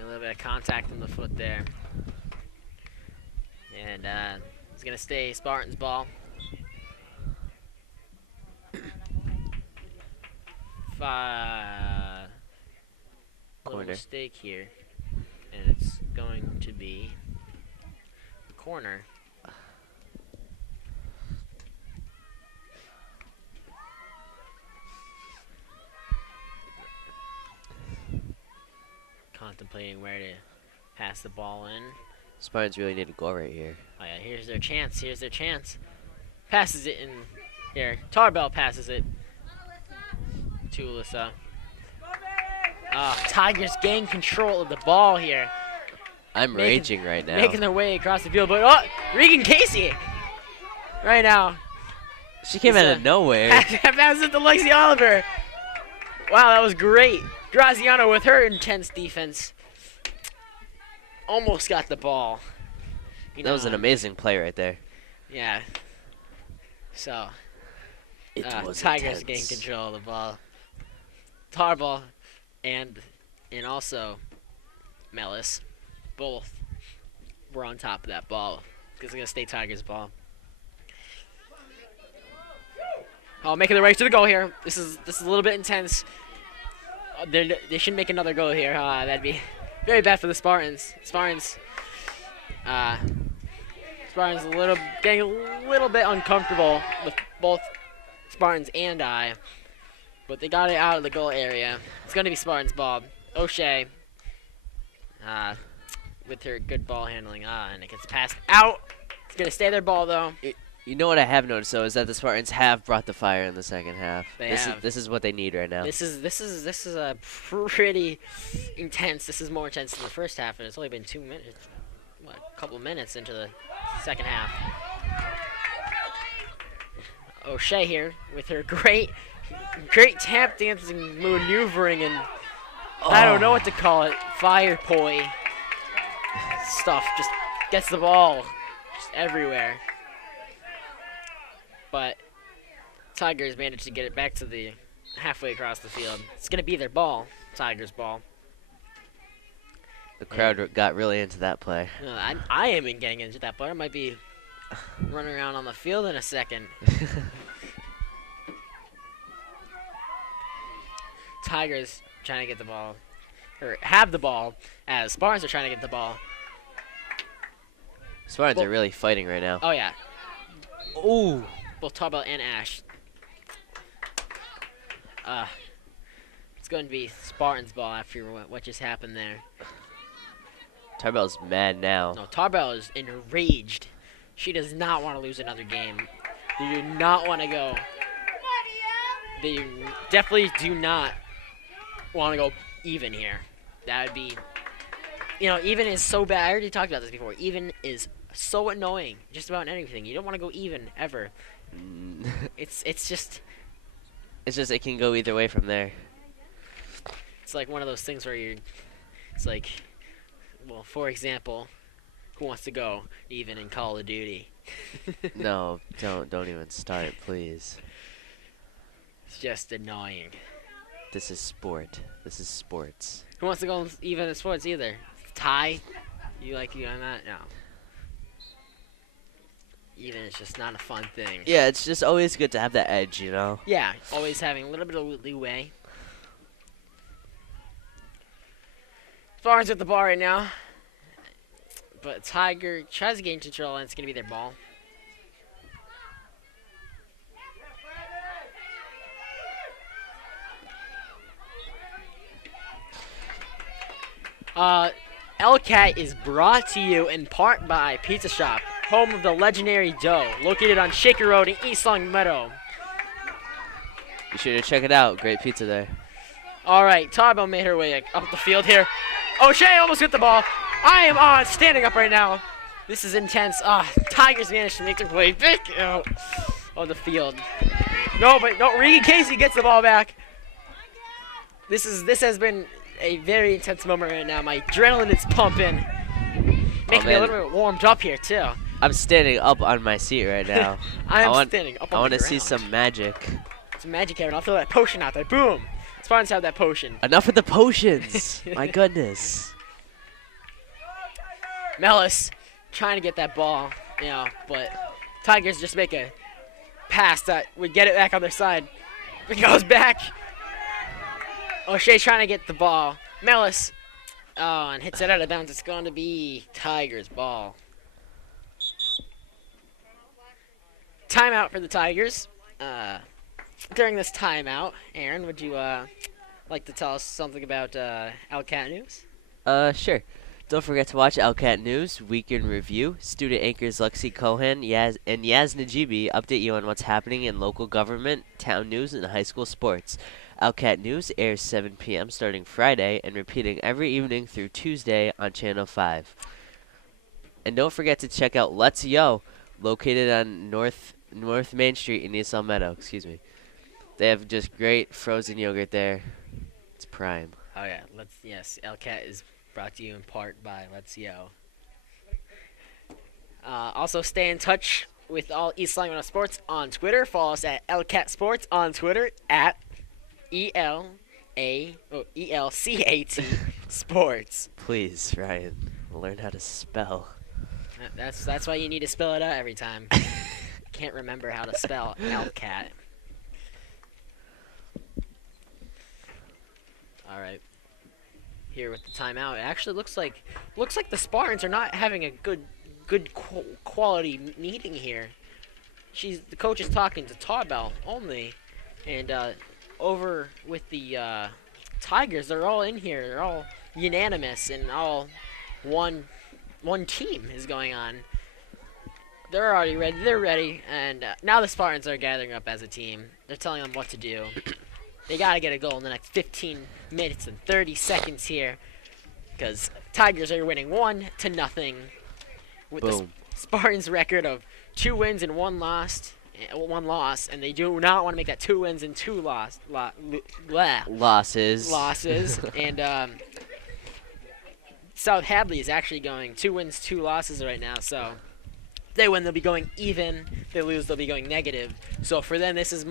A little bit of contact from the foot there. And it's going to stay Spartans' ball. Little mistake here. And it's going to be the corner. Contemplating where to pass the ball in. Spartans really need a goal right here. Oh yeah, here's their chance. Here's their chance. Passes it in here. Tarbell passes it to Alyssa. Tigers gain control of the ball here. I'm raging right now. Making their way across the field, but Regan Casey right now. She came out of nowhere. Passes it to Lexi Oliver. Wow, that was great. Graziano with her intense defense. almost got the ball. You That was an know, amazing play right there. yeah. So, It was Tigers gain intense. control of the ball. Tarball and also Mellis both were on top of that ball because it's gonna stay Tigers ball. Oh, making the race to the goal here. This is a little bit intense. They should make another goal here. That'd be very bad for the Spartans. Spartans getting a little bit uncomfortable with both Spartans and I, but they got it out of the goal area. It's gonna be Spartans ball. O'Shea, with her good ball handling, and it gets passed out. It's gonna stay their ball though. You know what I have noticed though is that the Spartans have brought the fire in the second half. They this have. is this is what they need right now. This is a pretty intense. This is more intense than the first half, and it's only been 2 minutes, a couple minutes into the second half. O'Shea here with her great tap dancing, maneuvering, and I don't know what to call it. Fire poi stuff. Just gets the ball just everywhere. But Tigers managed to get it back to the halfway across the field. It's gonna be their ball, Tigers ball. The crowd got really into that play. I am getting into that, but I might be running around on the field in a second. Tigers trying to get the ball, or have the ball, as Spartans are trying to get the ball. Spartans are really fighting right now. Oh yeah. Ooh. Both Tarbell and Ash. It's going to be Spartans ball after what just happened there. Tarbell's mad now. No, Tarbell is enraged. She does not want to lose another game. They do not want to go. They definitely do not want to go even here. That would be, even is so bad. I already talked about this before. Even is so annoying just about anything. You don't want to go even ever. It's just it can go either way from there. It's like one of those things where it's like, well, for example, who wants to go even in Call of Duty? No, don't even start, please. It's just annoying. This is sport. This is sports. Who wants to go even in sports either? Tie? You on that? No. Even it's just not a fun thing. Yeah, it's just always good to have that edge, Yeah, always having a little bit of leeway. Barnes with the ball right now. But Tiger tries to gain control, and it's going to be their ball. LCAT is brought to you in part by Pizza Shop, home of the legendary dough, located on Shaker Road in East Long Meadow. Be sure to check it out. Great pizza there. All right, Tarbell made her way up the field here. O'Shea almost hit the ball. I am standing up right now. This is intense. Tigers managed to make their way back out on the field. No, Regan Casey gets the ball back. This has been a very intense moment right now. My adrenaline is pumping. Making me a little bit warmed up here too. I'm standing up on my seat right now. I am standing up on the ground. I want to see some magic. Some magic, Kevin. I'll throw that potion out there. Boom. Spartans have that potion. Enough with the potions. My goodness. Mellis trying to get that ball, but Tigers just make a pass that would get it back on their side. It goes back. O'Shea's trying to get the ball. Mellis, and hits it out of bounds. It's going to be Tigers' ball. Timeout for the Tigers. During this timeout, Aaron, would you like to tell us something about LCAT news? Sure. Don't forget to watch LCAT News, Week in Review. Student anchors Lexi Cohen and Yaz Najibi update you on what's happening in local government, town news, and high school sports. LCAT News airs 7 p.m. starting Friday and repeating every evening through Tuesday on Channel 5. And don't forget to check out Let's Yo, located on North Main Street in East Meadow. Excuse me. They have just great frozen yogurt there. It's prime. Oh yeah, LCAT is Brought to you in part by Let's Yo. Also, stay in touch with all East Longmeadow Sports on Twitter. Follow us at LCAT Sports on Twitter at ELCAT Sports. Please, Ryan, learn how to spell. That's why you need to spell it out every time. Can't remember how to spell LCAT. All right. Here with the timeout. It actually looks like the Spartans are not having a good quality meeting here. The coach is talking to Tarbell only, and over with the Tigers, they're all in here. They're all unanimous, and all one team is going on. They're already ready. They're ready, and now the Spartans are gathering up as a team. They're telling them what to do. They gotta get a goal in the next 15 minutes and 30 seconds here, because Tigers are winning 1-0 with the Spartans' record of 2 wins and 1 loss, and they do not want to make that 2 wins and 2 losses. And South Hadley is actually going 2 wins, 2 losses right now. So if they win, they'll be going even. If they lose, they'll be going negative. So for them, this is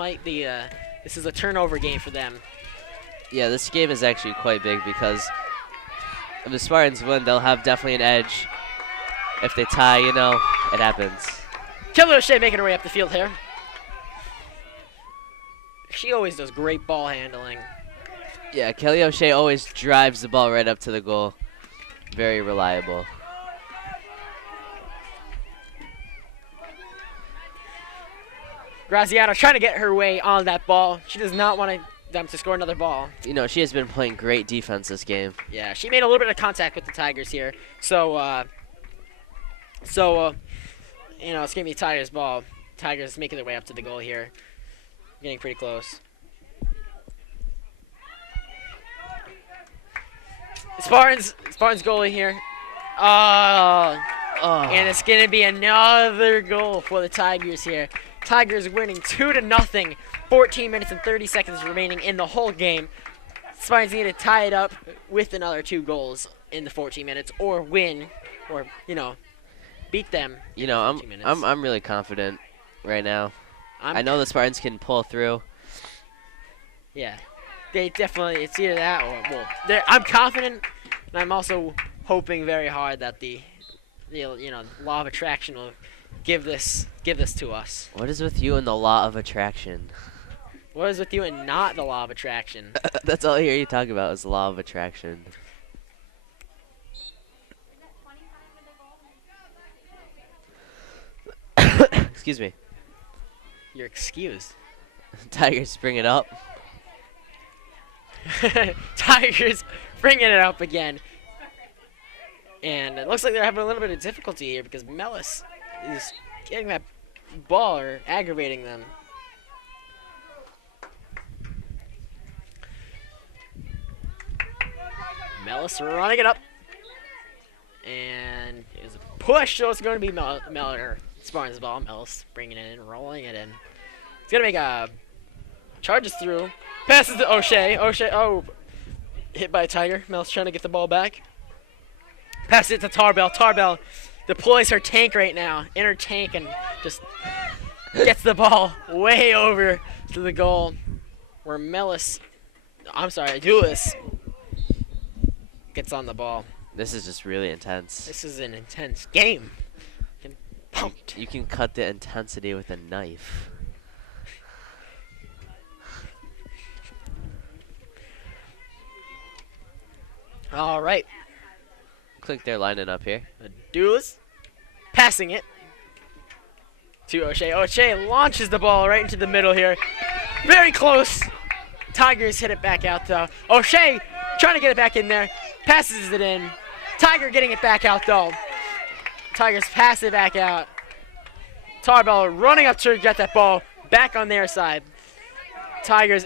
a turnover game for them. Yeah, this game is actually quite big because if the Spartans win, they'll have definitely an edge. If they tie, it happens. Kelly O'Shea making her way up the field here. She always does great ball handling. Yeah, Kelly O'Shea always drives the ball right up to the goal. Very reliable. Graziano trying to get her way on that ball. She does not want them to score another ball. She has been playing great defense this game. Yeah, she made a little bit of contact with the Tigers here. So it's going to be Tigers' ball. Tigers making their way up to the goal here. Getting pretty close. Spartans goalie here. And it's going to be another goal for the Tigers here. Tigers winning 2-0. 14 minutes and 30 seconds remaining in the whole game. Spartans need to tie it up with another 2 goals in the 14 minutes, or win, or beat them. I'm really confident right now. I know the Spartans can pull through. Yeah, they definitely. It's either that or I'm confident, and I'm also hoping very hard that the law of attraction will give this to us. What is with you and the law of attraction? What is with you and not the law of attraction? That's all I hear you talk about is the law of attraction. Excuse me. You're excused. Tigers bring it up. Tigers bringing it up again. And it looks like they're having a little bit of difficulty here because Mellis is getting that ball or aggravating them. Mellis running it up. And it's a push, so it's going to be Spartans' ball. Mellis bringing it in, rolling it in. It's going to make a charges through. Passes to O'Shea. Hit by a Tiger. Mellis trying to get the ball back. Passes it to Tarbell. Tarbell deploys her tank right now. In her tank and just gets the ball way over to the goal. Where Dulis gets on the ball. This is just really intense. This is an intense game. I'm pumped. You can cut the intensity with a knife. All right. Looks like they're lining up here. Dulis passing it to O'Shea. O'Shea launches the ball right into the middle here. Very close. Tigers hit it back out though. O'Shea trying to get it back in there. Passes it in. Tiger getting it back out though. Tigers pass it back out. Tarbell running up to get that ball back on their side. Tigers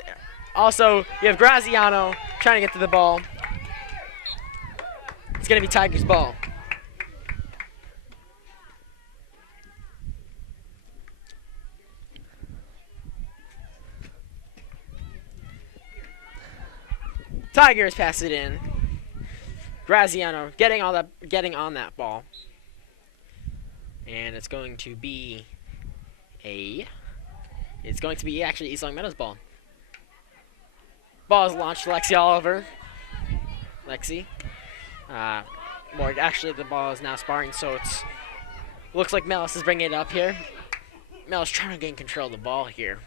also, you have Graziano trying to get to the ball. It's going to be Tigers' ball. Tigers pass it in. Graziano getting on that ball. And it's going to be actually East Long Meadows ball. Ball is launched to Lexi Oliver. Lexi. Actually, the ball is now sparring, so it's looks like Melis is bringing it up here. Melis trying to gain control of the ball here.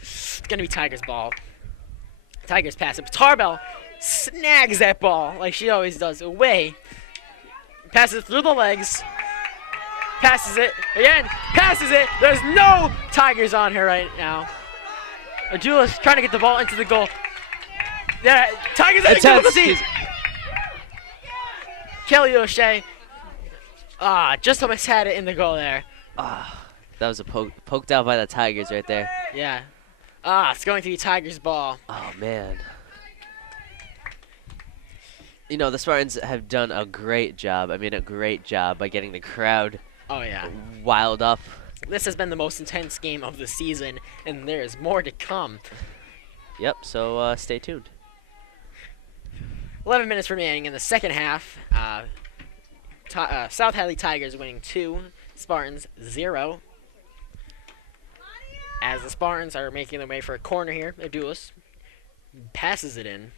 It's going to be Tigers' ball. Tigers pass it. Tarbell snags that ball like she always does. Away. Passes it through the legs. Passes it. Again. Passes it. There's no Tigers on her right now. Adulis trying to get the ball into the goal. Yeah, Tigers having difficulty. Kelly O'Shea. Just almost had it in the goal there. That was a poked out by the Tigers right there. Yeah. It's going to be Tigers' ball. Oh, man. You know, the Spartans have done a great job. I mean, a great job by getting the crowd wild up. This has been the most intense game of the season, and there is more to come. Yep, so stay tuned. 11 minutes remaining in the second half. South Hadley Tigers winning 2, Spartans 0. As the Spartans are making their way for a corner here, Adulis passes it in.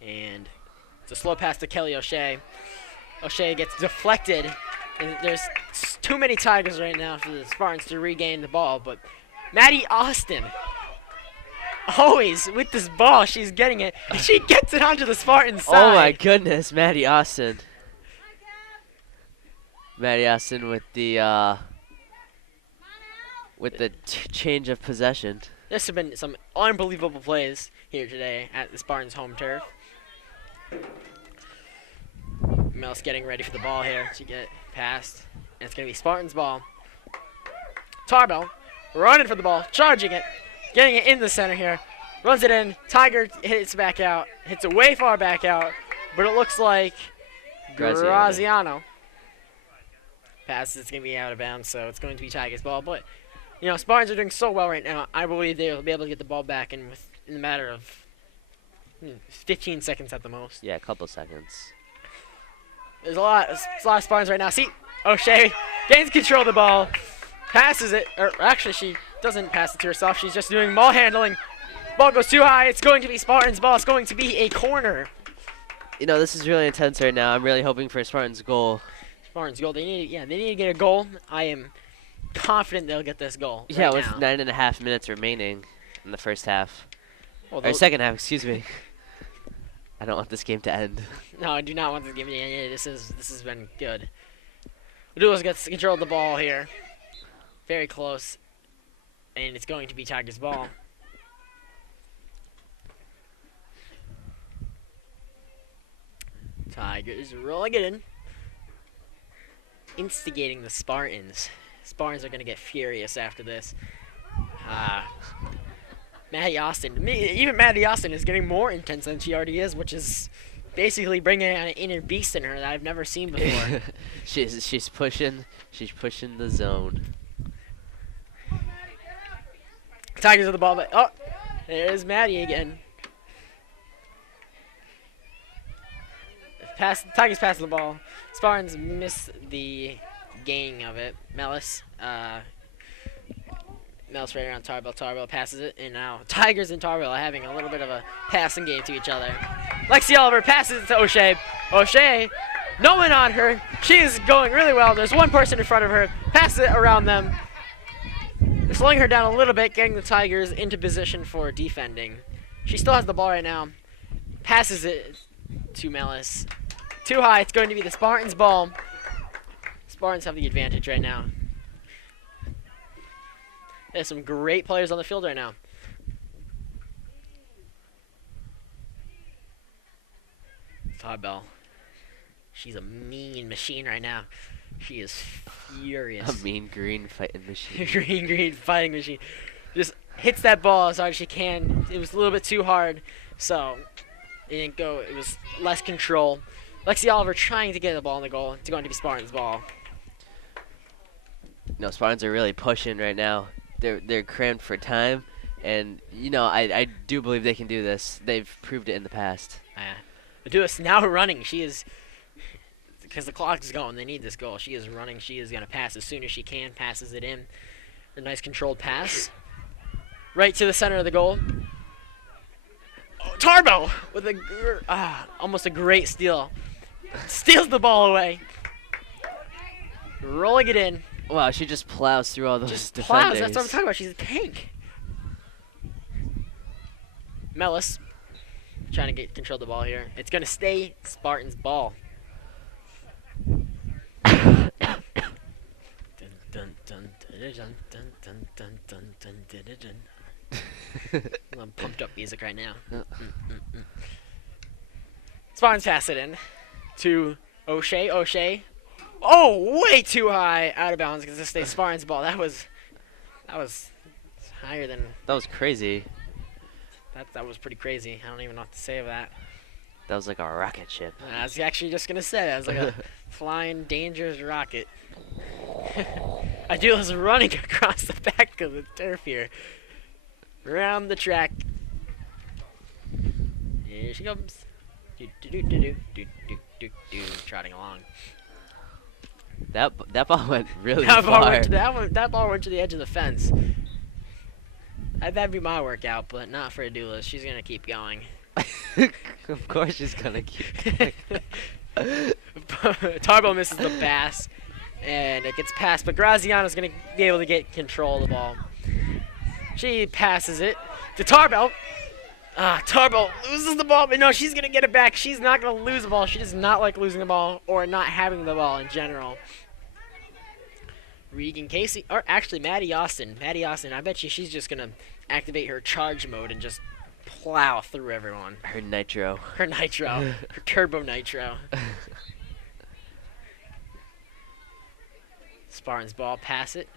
And it's a slow pass to Kelly O'Shea. O'Shea gets deflected. And there's too many Tigers right now for the Spartans to regain the ball. But Maddie Austin, always with this ball, she's getting it. And she gets it onto the Spartan side. Oh, my goodness, Maddie Austin. Maddie Austin with the change of possession. There's been some unbelievable plays here today at the Spartans' home turf. Mel's getting ready for the ball here to get passed. And it's going to be Spartans' ball. Tarbell running for the ball, charging it, getting it in the center here. Runs it in. Tiger hits back out. Hits it way far back out. But it looks like Graziano. Passes, it's going to be out of bounds, so it's going to be Tigers' ball. But, you know, Spartans are doing so well right now. I believe they'll be able to get the ball back in a matter of 15 seconds at the most. Yeah, a couple seconds. There's a lot of Spartans right now. See, O'Shea gains control of the ball, passes it, or actually she doesn't pass it to herself. She's just doing ball handling. Ball goes too high. It's going to be Spartans' ball. It's going to be a corner. You know, this is really intense right now. I'm really hoping for a Spartans goal. Spartans goal. They need to get a goal. I am confident they'll get this goal. Yeah, right with now. 9.5 minutes remaining in the first half. Well, Or second half, excuse me. I don't want this game to end. No, I do not want this game to end. This has been good. Adulis gets control of the ball here. Very close. And it's going to be Tigers' ball. Tigers rolling it in. Instigating the Spartans. Spartans are going to get furious after this. Maddie Austin. Even Maddie Austin is getting more intense than she already is, which is basically bringing out an inner beast in her that I've never seen before. she's pushing the zone. Tigers with the ball, but there's Maddie again. Tigers pass the ball. Spartans miss the gain of it. Melis right around Tarbell. Tarbell passes it, and now Tigers and Tarbell are having a little bit of a passing game to each other. Lexi Oliver passes it to O'Shea. O'Shea, no one on her. She is going really well. There's one person in front of her. Passes it around them. They're slowing her down a little bit, getting the Tigers into position for defending. She still has the ball right now. Passes it to Melis. Too high. It's going to be the Spartans' ball. Spartans have the advantage right now. There's some great players on the field right now. Tarbell. She's a mean machine right now. She is furious. A mean green fighting machine. green fighting machine. Just hits that ball as hard as she can. It was a little bit too hard, so it didn't go. It was less control. Lexi Oliver trying to get the ball in the goal. It's going to be Spartans' ball. No, Spartans are really pushing right now. They're cramped for time, and you know I do believe they can do this. They've proved it in the past. Medusa now running. She is, because the clock is going. They need this goal. She is running. She is going to pass as soon as she can. Passes it in. A nice controlled pass. Right to the center of the goal. Oh, Tarbo with almost a great steal. Steals the ball away. Rolling it in. Wow, she just plows through all those Just defenders. plows. That's what I'm talking about. She's a tank. Mellis trying to get control of the ball here. It's going to stay Spartans' ball. I'm pumped up music right now. Spartans pass it in to O'Shea. O'Shea. Oh, way too high, out of bounds because this stays Spartans' ball. That was higher than. That was crazy. That was pretty crazy. I don't even know what to say of that. That was like a rocket ship. I was actually just gonna say that. It was like a flying, dangerous rocket. Ideal running across the back of the turf here. Around the track. Here she comes. Trotting along. That ball went really That ball far. went to the edge of the fence. That'd be my workout, but not for Adula. She's gonna keep going. Of course she's gonna keep going. Tarbo misses the pass, and it gets passed, but Graziano's gonna be able to get control of the ball. She passes it to Tarbo. Tarbo loses the ball, but no, she's gonna get it back. She's not gonna lose the ball. She does not like losing the ball or not having the ball in general. Regan Casey, or actually Maddie Austin. Maddie Austin, I bet you she's just gonna activate her charge mode and just plow through everyone. Her nitro. Her nitro. Her turbo nitro. Spartans ball, pass it.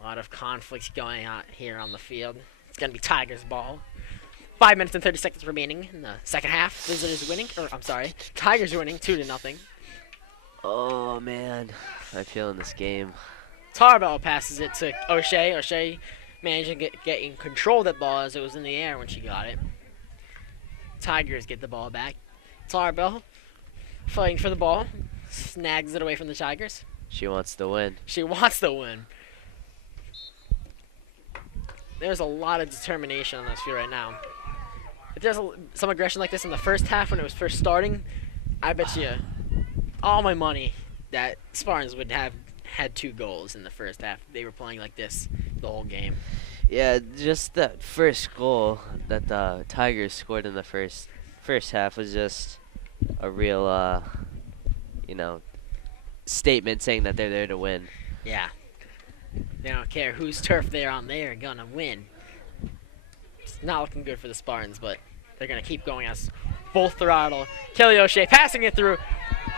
A lot of conflict going on here on the field. It's going to be Tigers ball. 5 minutes and 30 seconds remaining in the second half. Visitors winning, or I'm sorry, Tigers winning 2-0. Oh man, I'm feeling this game. Tarbell passes it to O'Shea. O'Shea managing to get in control of that ball as it was in the air when she got it. Tigers get the ball back. Tarbell fighting for the ball. Snags it away from the Tigers. She wants to win. She wants to win. There's a lot of determination on this field right now. If there's some aggression like this in the first half when it was first starting, I bet you all my money that Spartans would have had 2 goals in the first half. They were playing like this the whole game. Yeah, just that first goal that the Tigers scored in the first half was just a real, statement saying that they're there to win. Yeah. They don't care whose turf they're on. They are going to win. It's not looking good for the Spartans, but they're going to keep going as full throttle. Kelly O'Shea passing it through.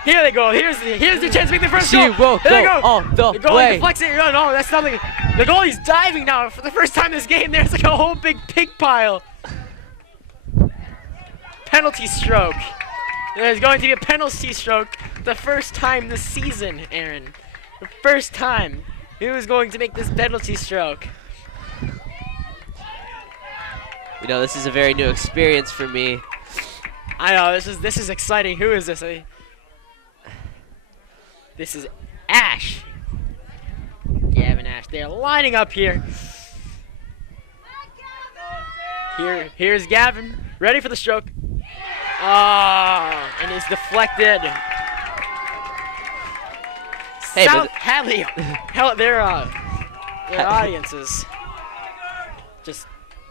Here they go. Here's the chance to make the first goal. She will There they go all the goalie way. deflects it. No, that's nothing. The goalie's diving now for the first time this game. There's like a whole big pig pile. Penalty stroke. There's going to be a penalty stroke the first time this season, Aaron. The first time. Who is going to make this penalty stroke? This is a very new experience for me. I know, this is exciting. Who is this? This is Ash. Gavin Ash. They're lining up here. Here's Gavin. Ready for the stroke. Oh, and it's deflected. Hey, South Hadley. Their audiences.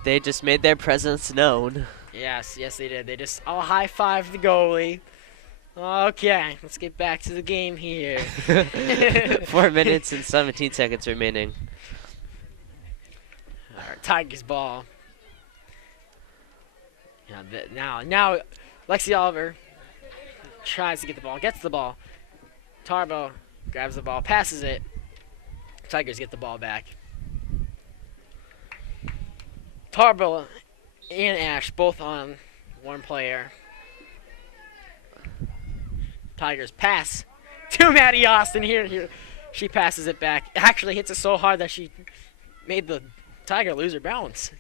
They just made their presence known. Yes, they did. They just all high-fived the goalie. Okay, let's get back to the game here. 4 minutes and 17 seconds remaining. All right, Tigers ball. Now, Lexi Oliver tries to get the ball, gets the ball. Tarbo grabs the ball, passes it. Tigers get the ball back. Tarbo and Ash both on one player. Tigers pass to Maddie Austin here. She passes it back. Actually hits it so hard that she made the Tiger lose her balance.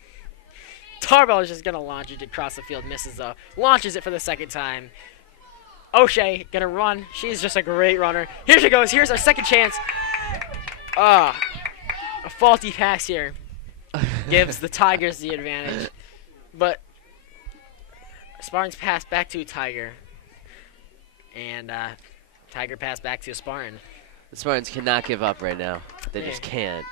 Tarbell is just going to launch it across the field. Misses, though. Launches it for the second time. O'Shea going to run. She's just a great runner. Here she goes. Here's our second chance. A faulty pass here gives the Tigers the advantage. But Spartans pass back to Tiger. And Tiger pass back to Spartan. The Spartans cannot give up right now. They just can't.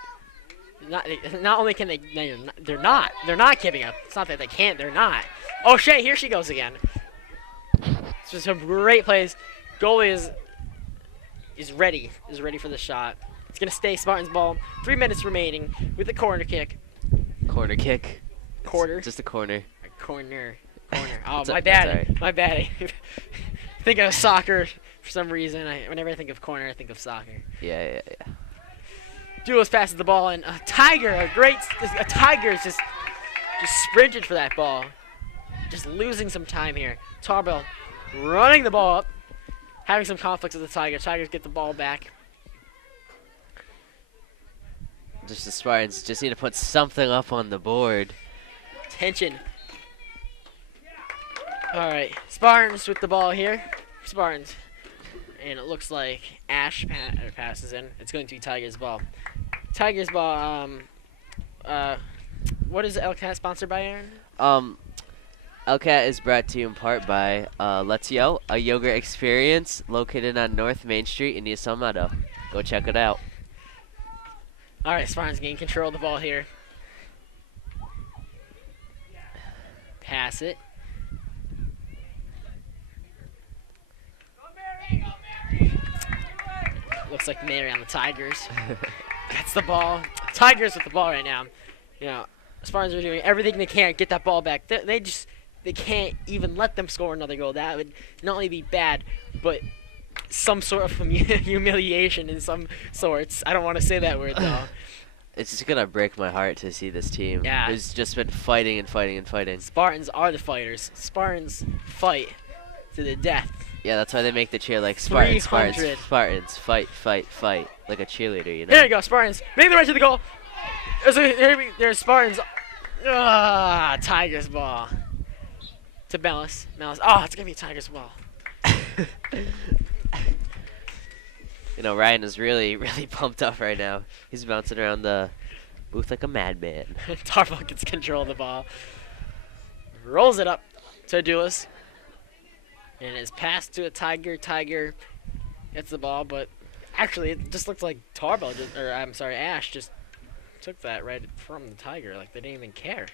Not only can they're not giving up. It's not that they can't, they're not. O'Shea, here she goes again. It's just some great plays. Goalie is ready for the shot. It's gonna stay Spartans ball. 3 minutes remaining with the corner kick. Corner kick. Quarter. Just a corner. Corner. Oh, my bad. Right. My bad. Think of soccer for some reason. Whenever I think of corner, I think of soccer. Yeah. Duelist passes the ball, and a Tiger is just sprinted for that ball. Just losing some time here. Tarbell running the ball up, having some conflicts with the Tigers. Tigers get the ball back. Just the Spartans just need to put something up on the board. Tension. All right, Spartans with the ball here. Spartans. And it looks like Ash passes in. It's going to be Tigers' ball. Tigers' ball, what is LCAT sponsored by, Aaron? LCAT is brought to you in part by Let's Yo, a yogurt experience located on North Main Street in East Meadow. Go check it out. All right, Spartans gain control of the ball here. Pass it. Looks like Mary on the Tigers. Gets the ball. Tigers with the ball right now. You know, Spartans are doing everything they can to get that ball back. They can't even let them score another goal. That would not only be bad, but some sort of humiliation in some sorts. I don't want to say that word though. It's just gonna break my heart to see this team. Yeah. Who's just been fighting and fighting and fighting. Spartans are the fighters. Spartans fight to the death. Yeah, that's why they make the cheer like Spartans, 300. Spartans, fight, fight, fight, like a cheerleader, you know. There you go, Spartans. Make the right to the goal. There's Spartans. Tigers ball. To Bellis. Oh, it's gonna be Tigers ball. You know, Ryan is really pumped up right now. He's bouncing around the booth like a madman. Tarbell gets control of the ball. Rolls it up to Duelist. And is passed to a Tiger. Tiger gets the ball, but actually it just looks like Ash just took that right from the Tiger. Like they didn't even care.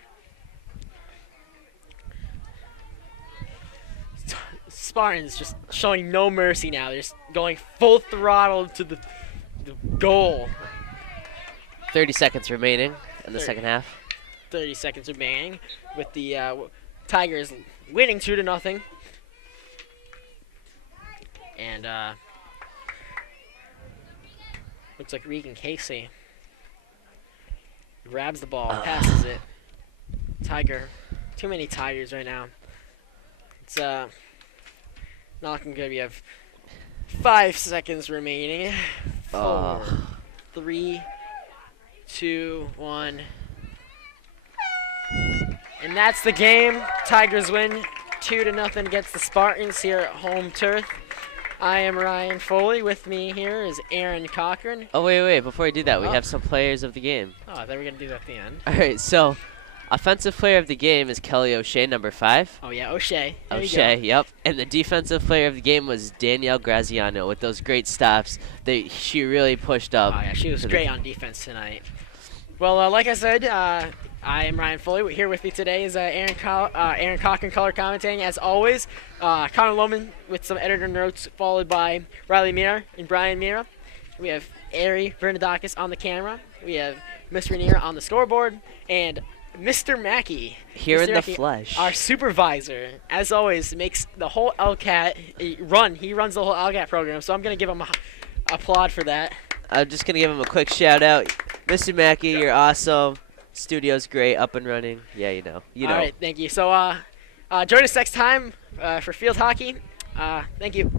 Spartans just showing no mercy now. They're just going full throttle to the goal. 30 seconds remaining in the second half. 30 seconds remaining with the Tigers winning 2-0. And looks like Regan Casey grabs the ball, passes it. Tiger, too many Tigers right now. It's not looking good. We have 5 seconds remaining. 4, 3, 2, 1. And that's the game. Tigers win 2-0 against the Spartans here at home turf. I am Ryan Foley. With me here is Aaron Cochran. Oh, wait. Before we do that, we have some players of the game. Oh, I thought we were going to do that at the end. All right, so offensive player of the game is Kelly O'Shea, number 5. Oh, yeah, O'Shea. O'Shea, yep. And the defensive player of the game was Danielle Graziano with those great stops. She really pushed up. Oh, yeah, she was great on defense tonight. Well, like I said, I am Ryan Foley. Here with me today is Aaron Cochran, color commentating. As always, Connor Lohman with some editor notes, followed by Riley Mira and Brian Mira. We have Ari Bernadakis on the camera. We have Mr. Ranier on the scoreboard. And Mr. Mackey. Here Mr. in the Mackey, flesh. Our supervisor, as always, makes the whole LCAT run. He runs the whole LCAT program, so I'm going to give him a applaud for that. I'm just going to give him a quick shout out. Mr. Mackey, you're awesome. Studio's great, up and running. Yeah, you know. All right, thank you. So join us next time for field hockey. Thank you.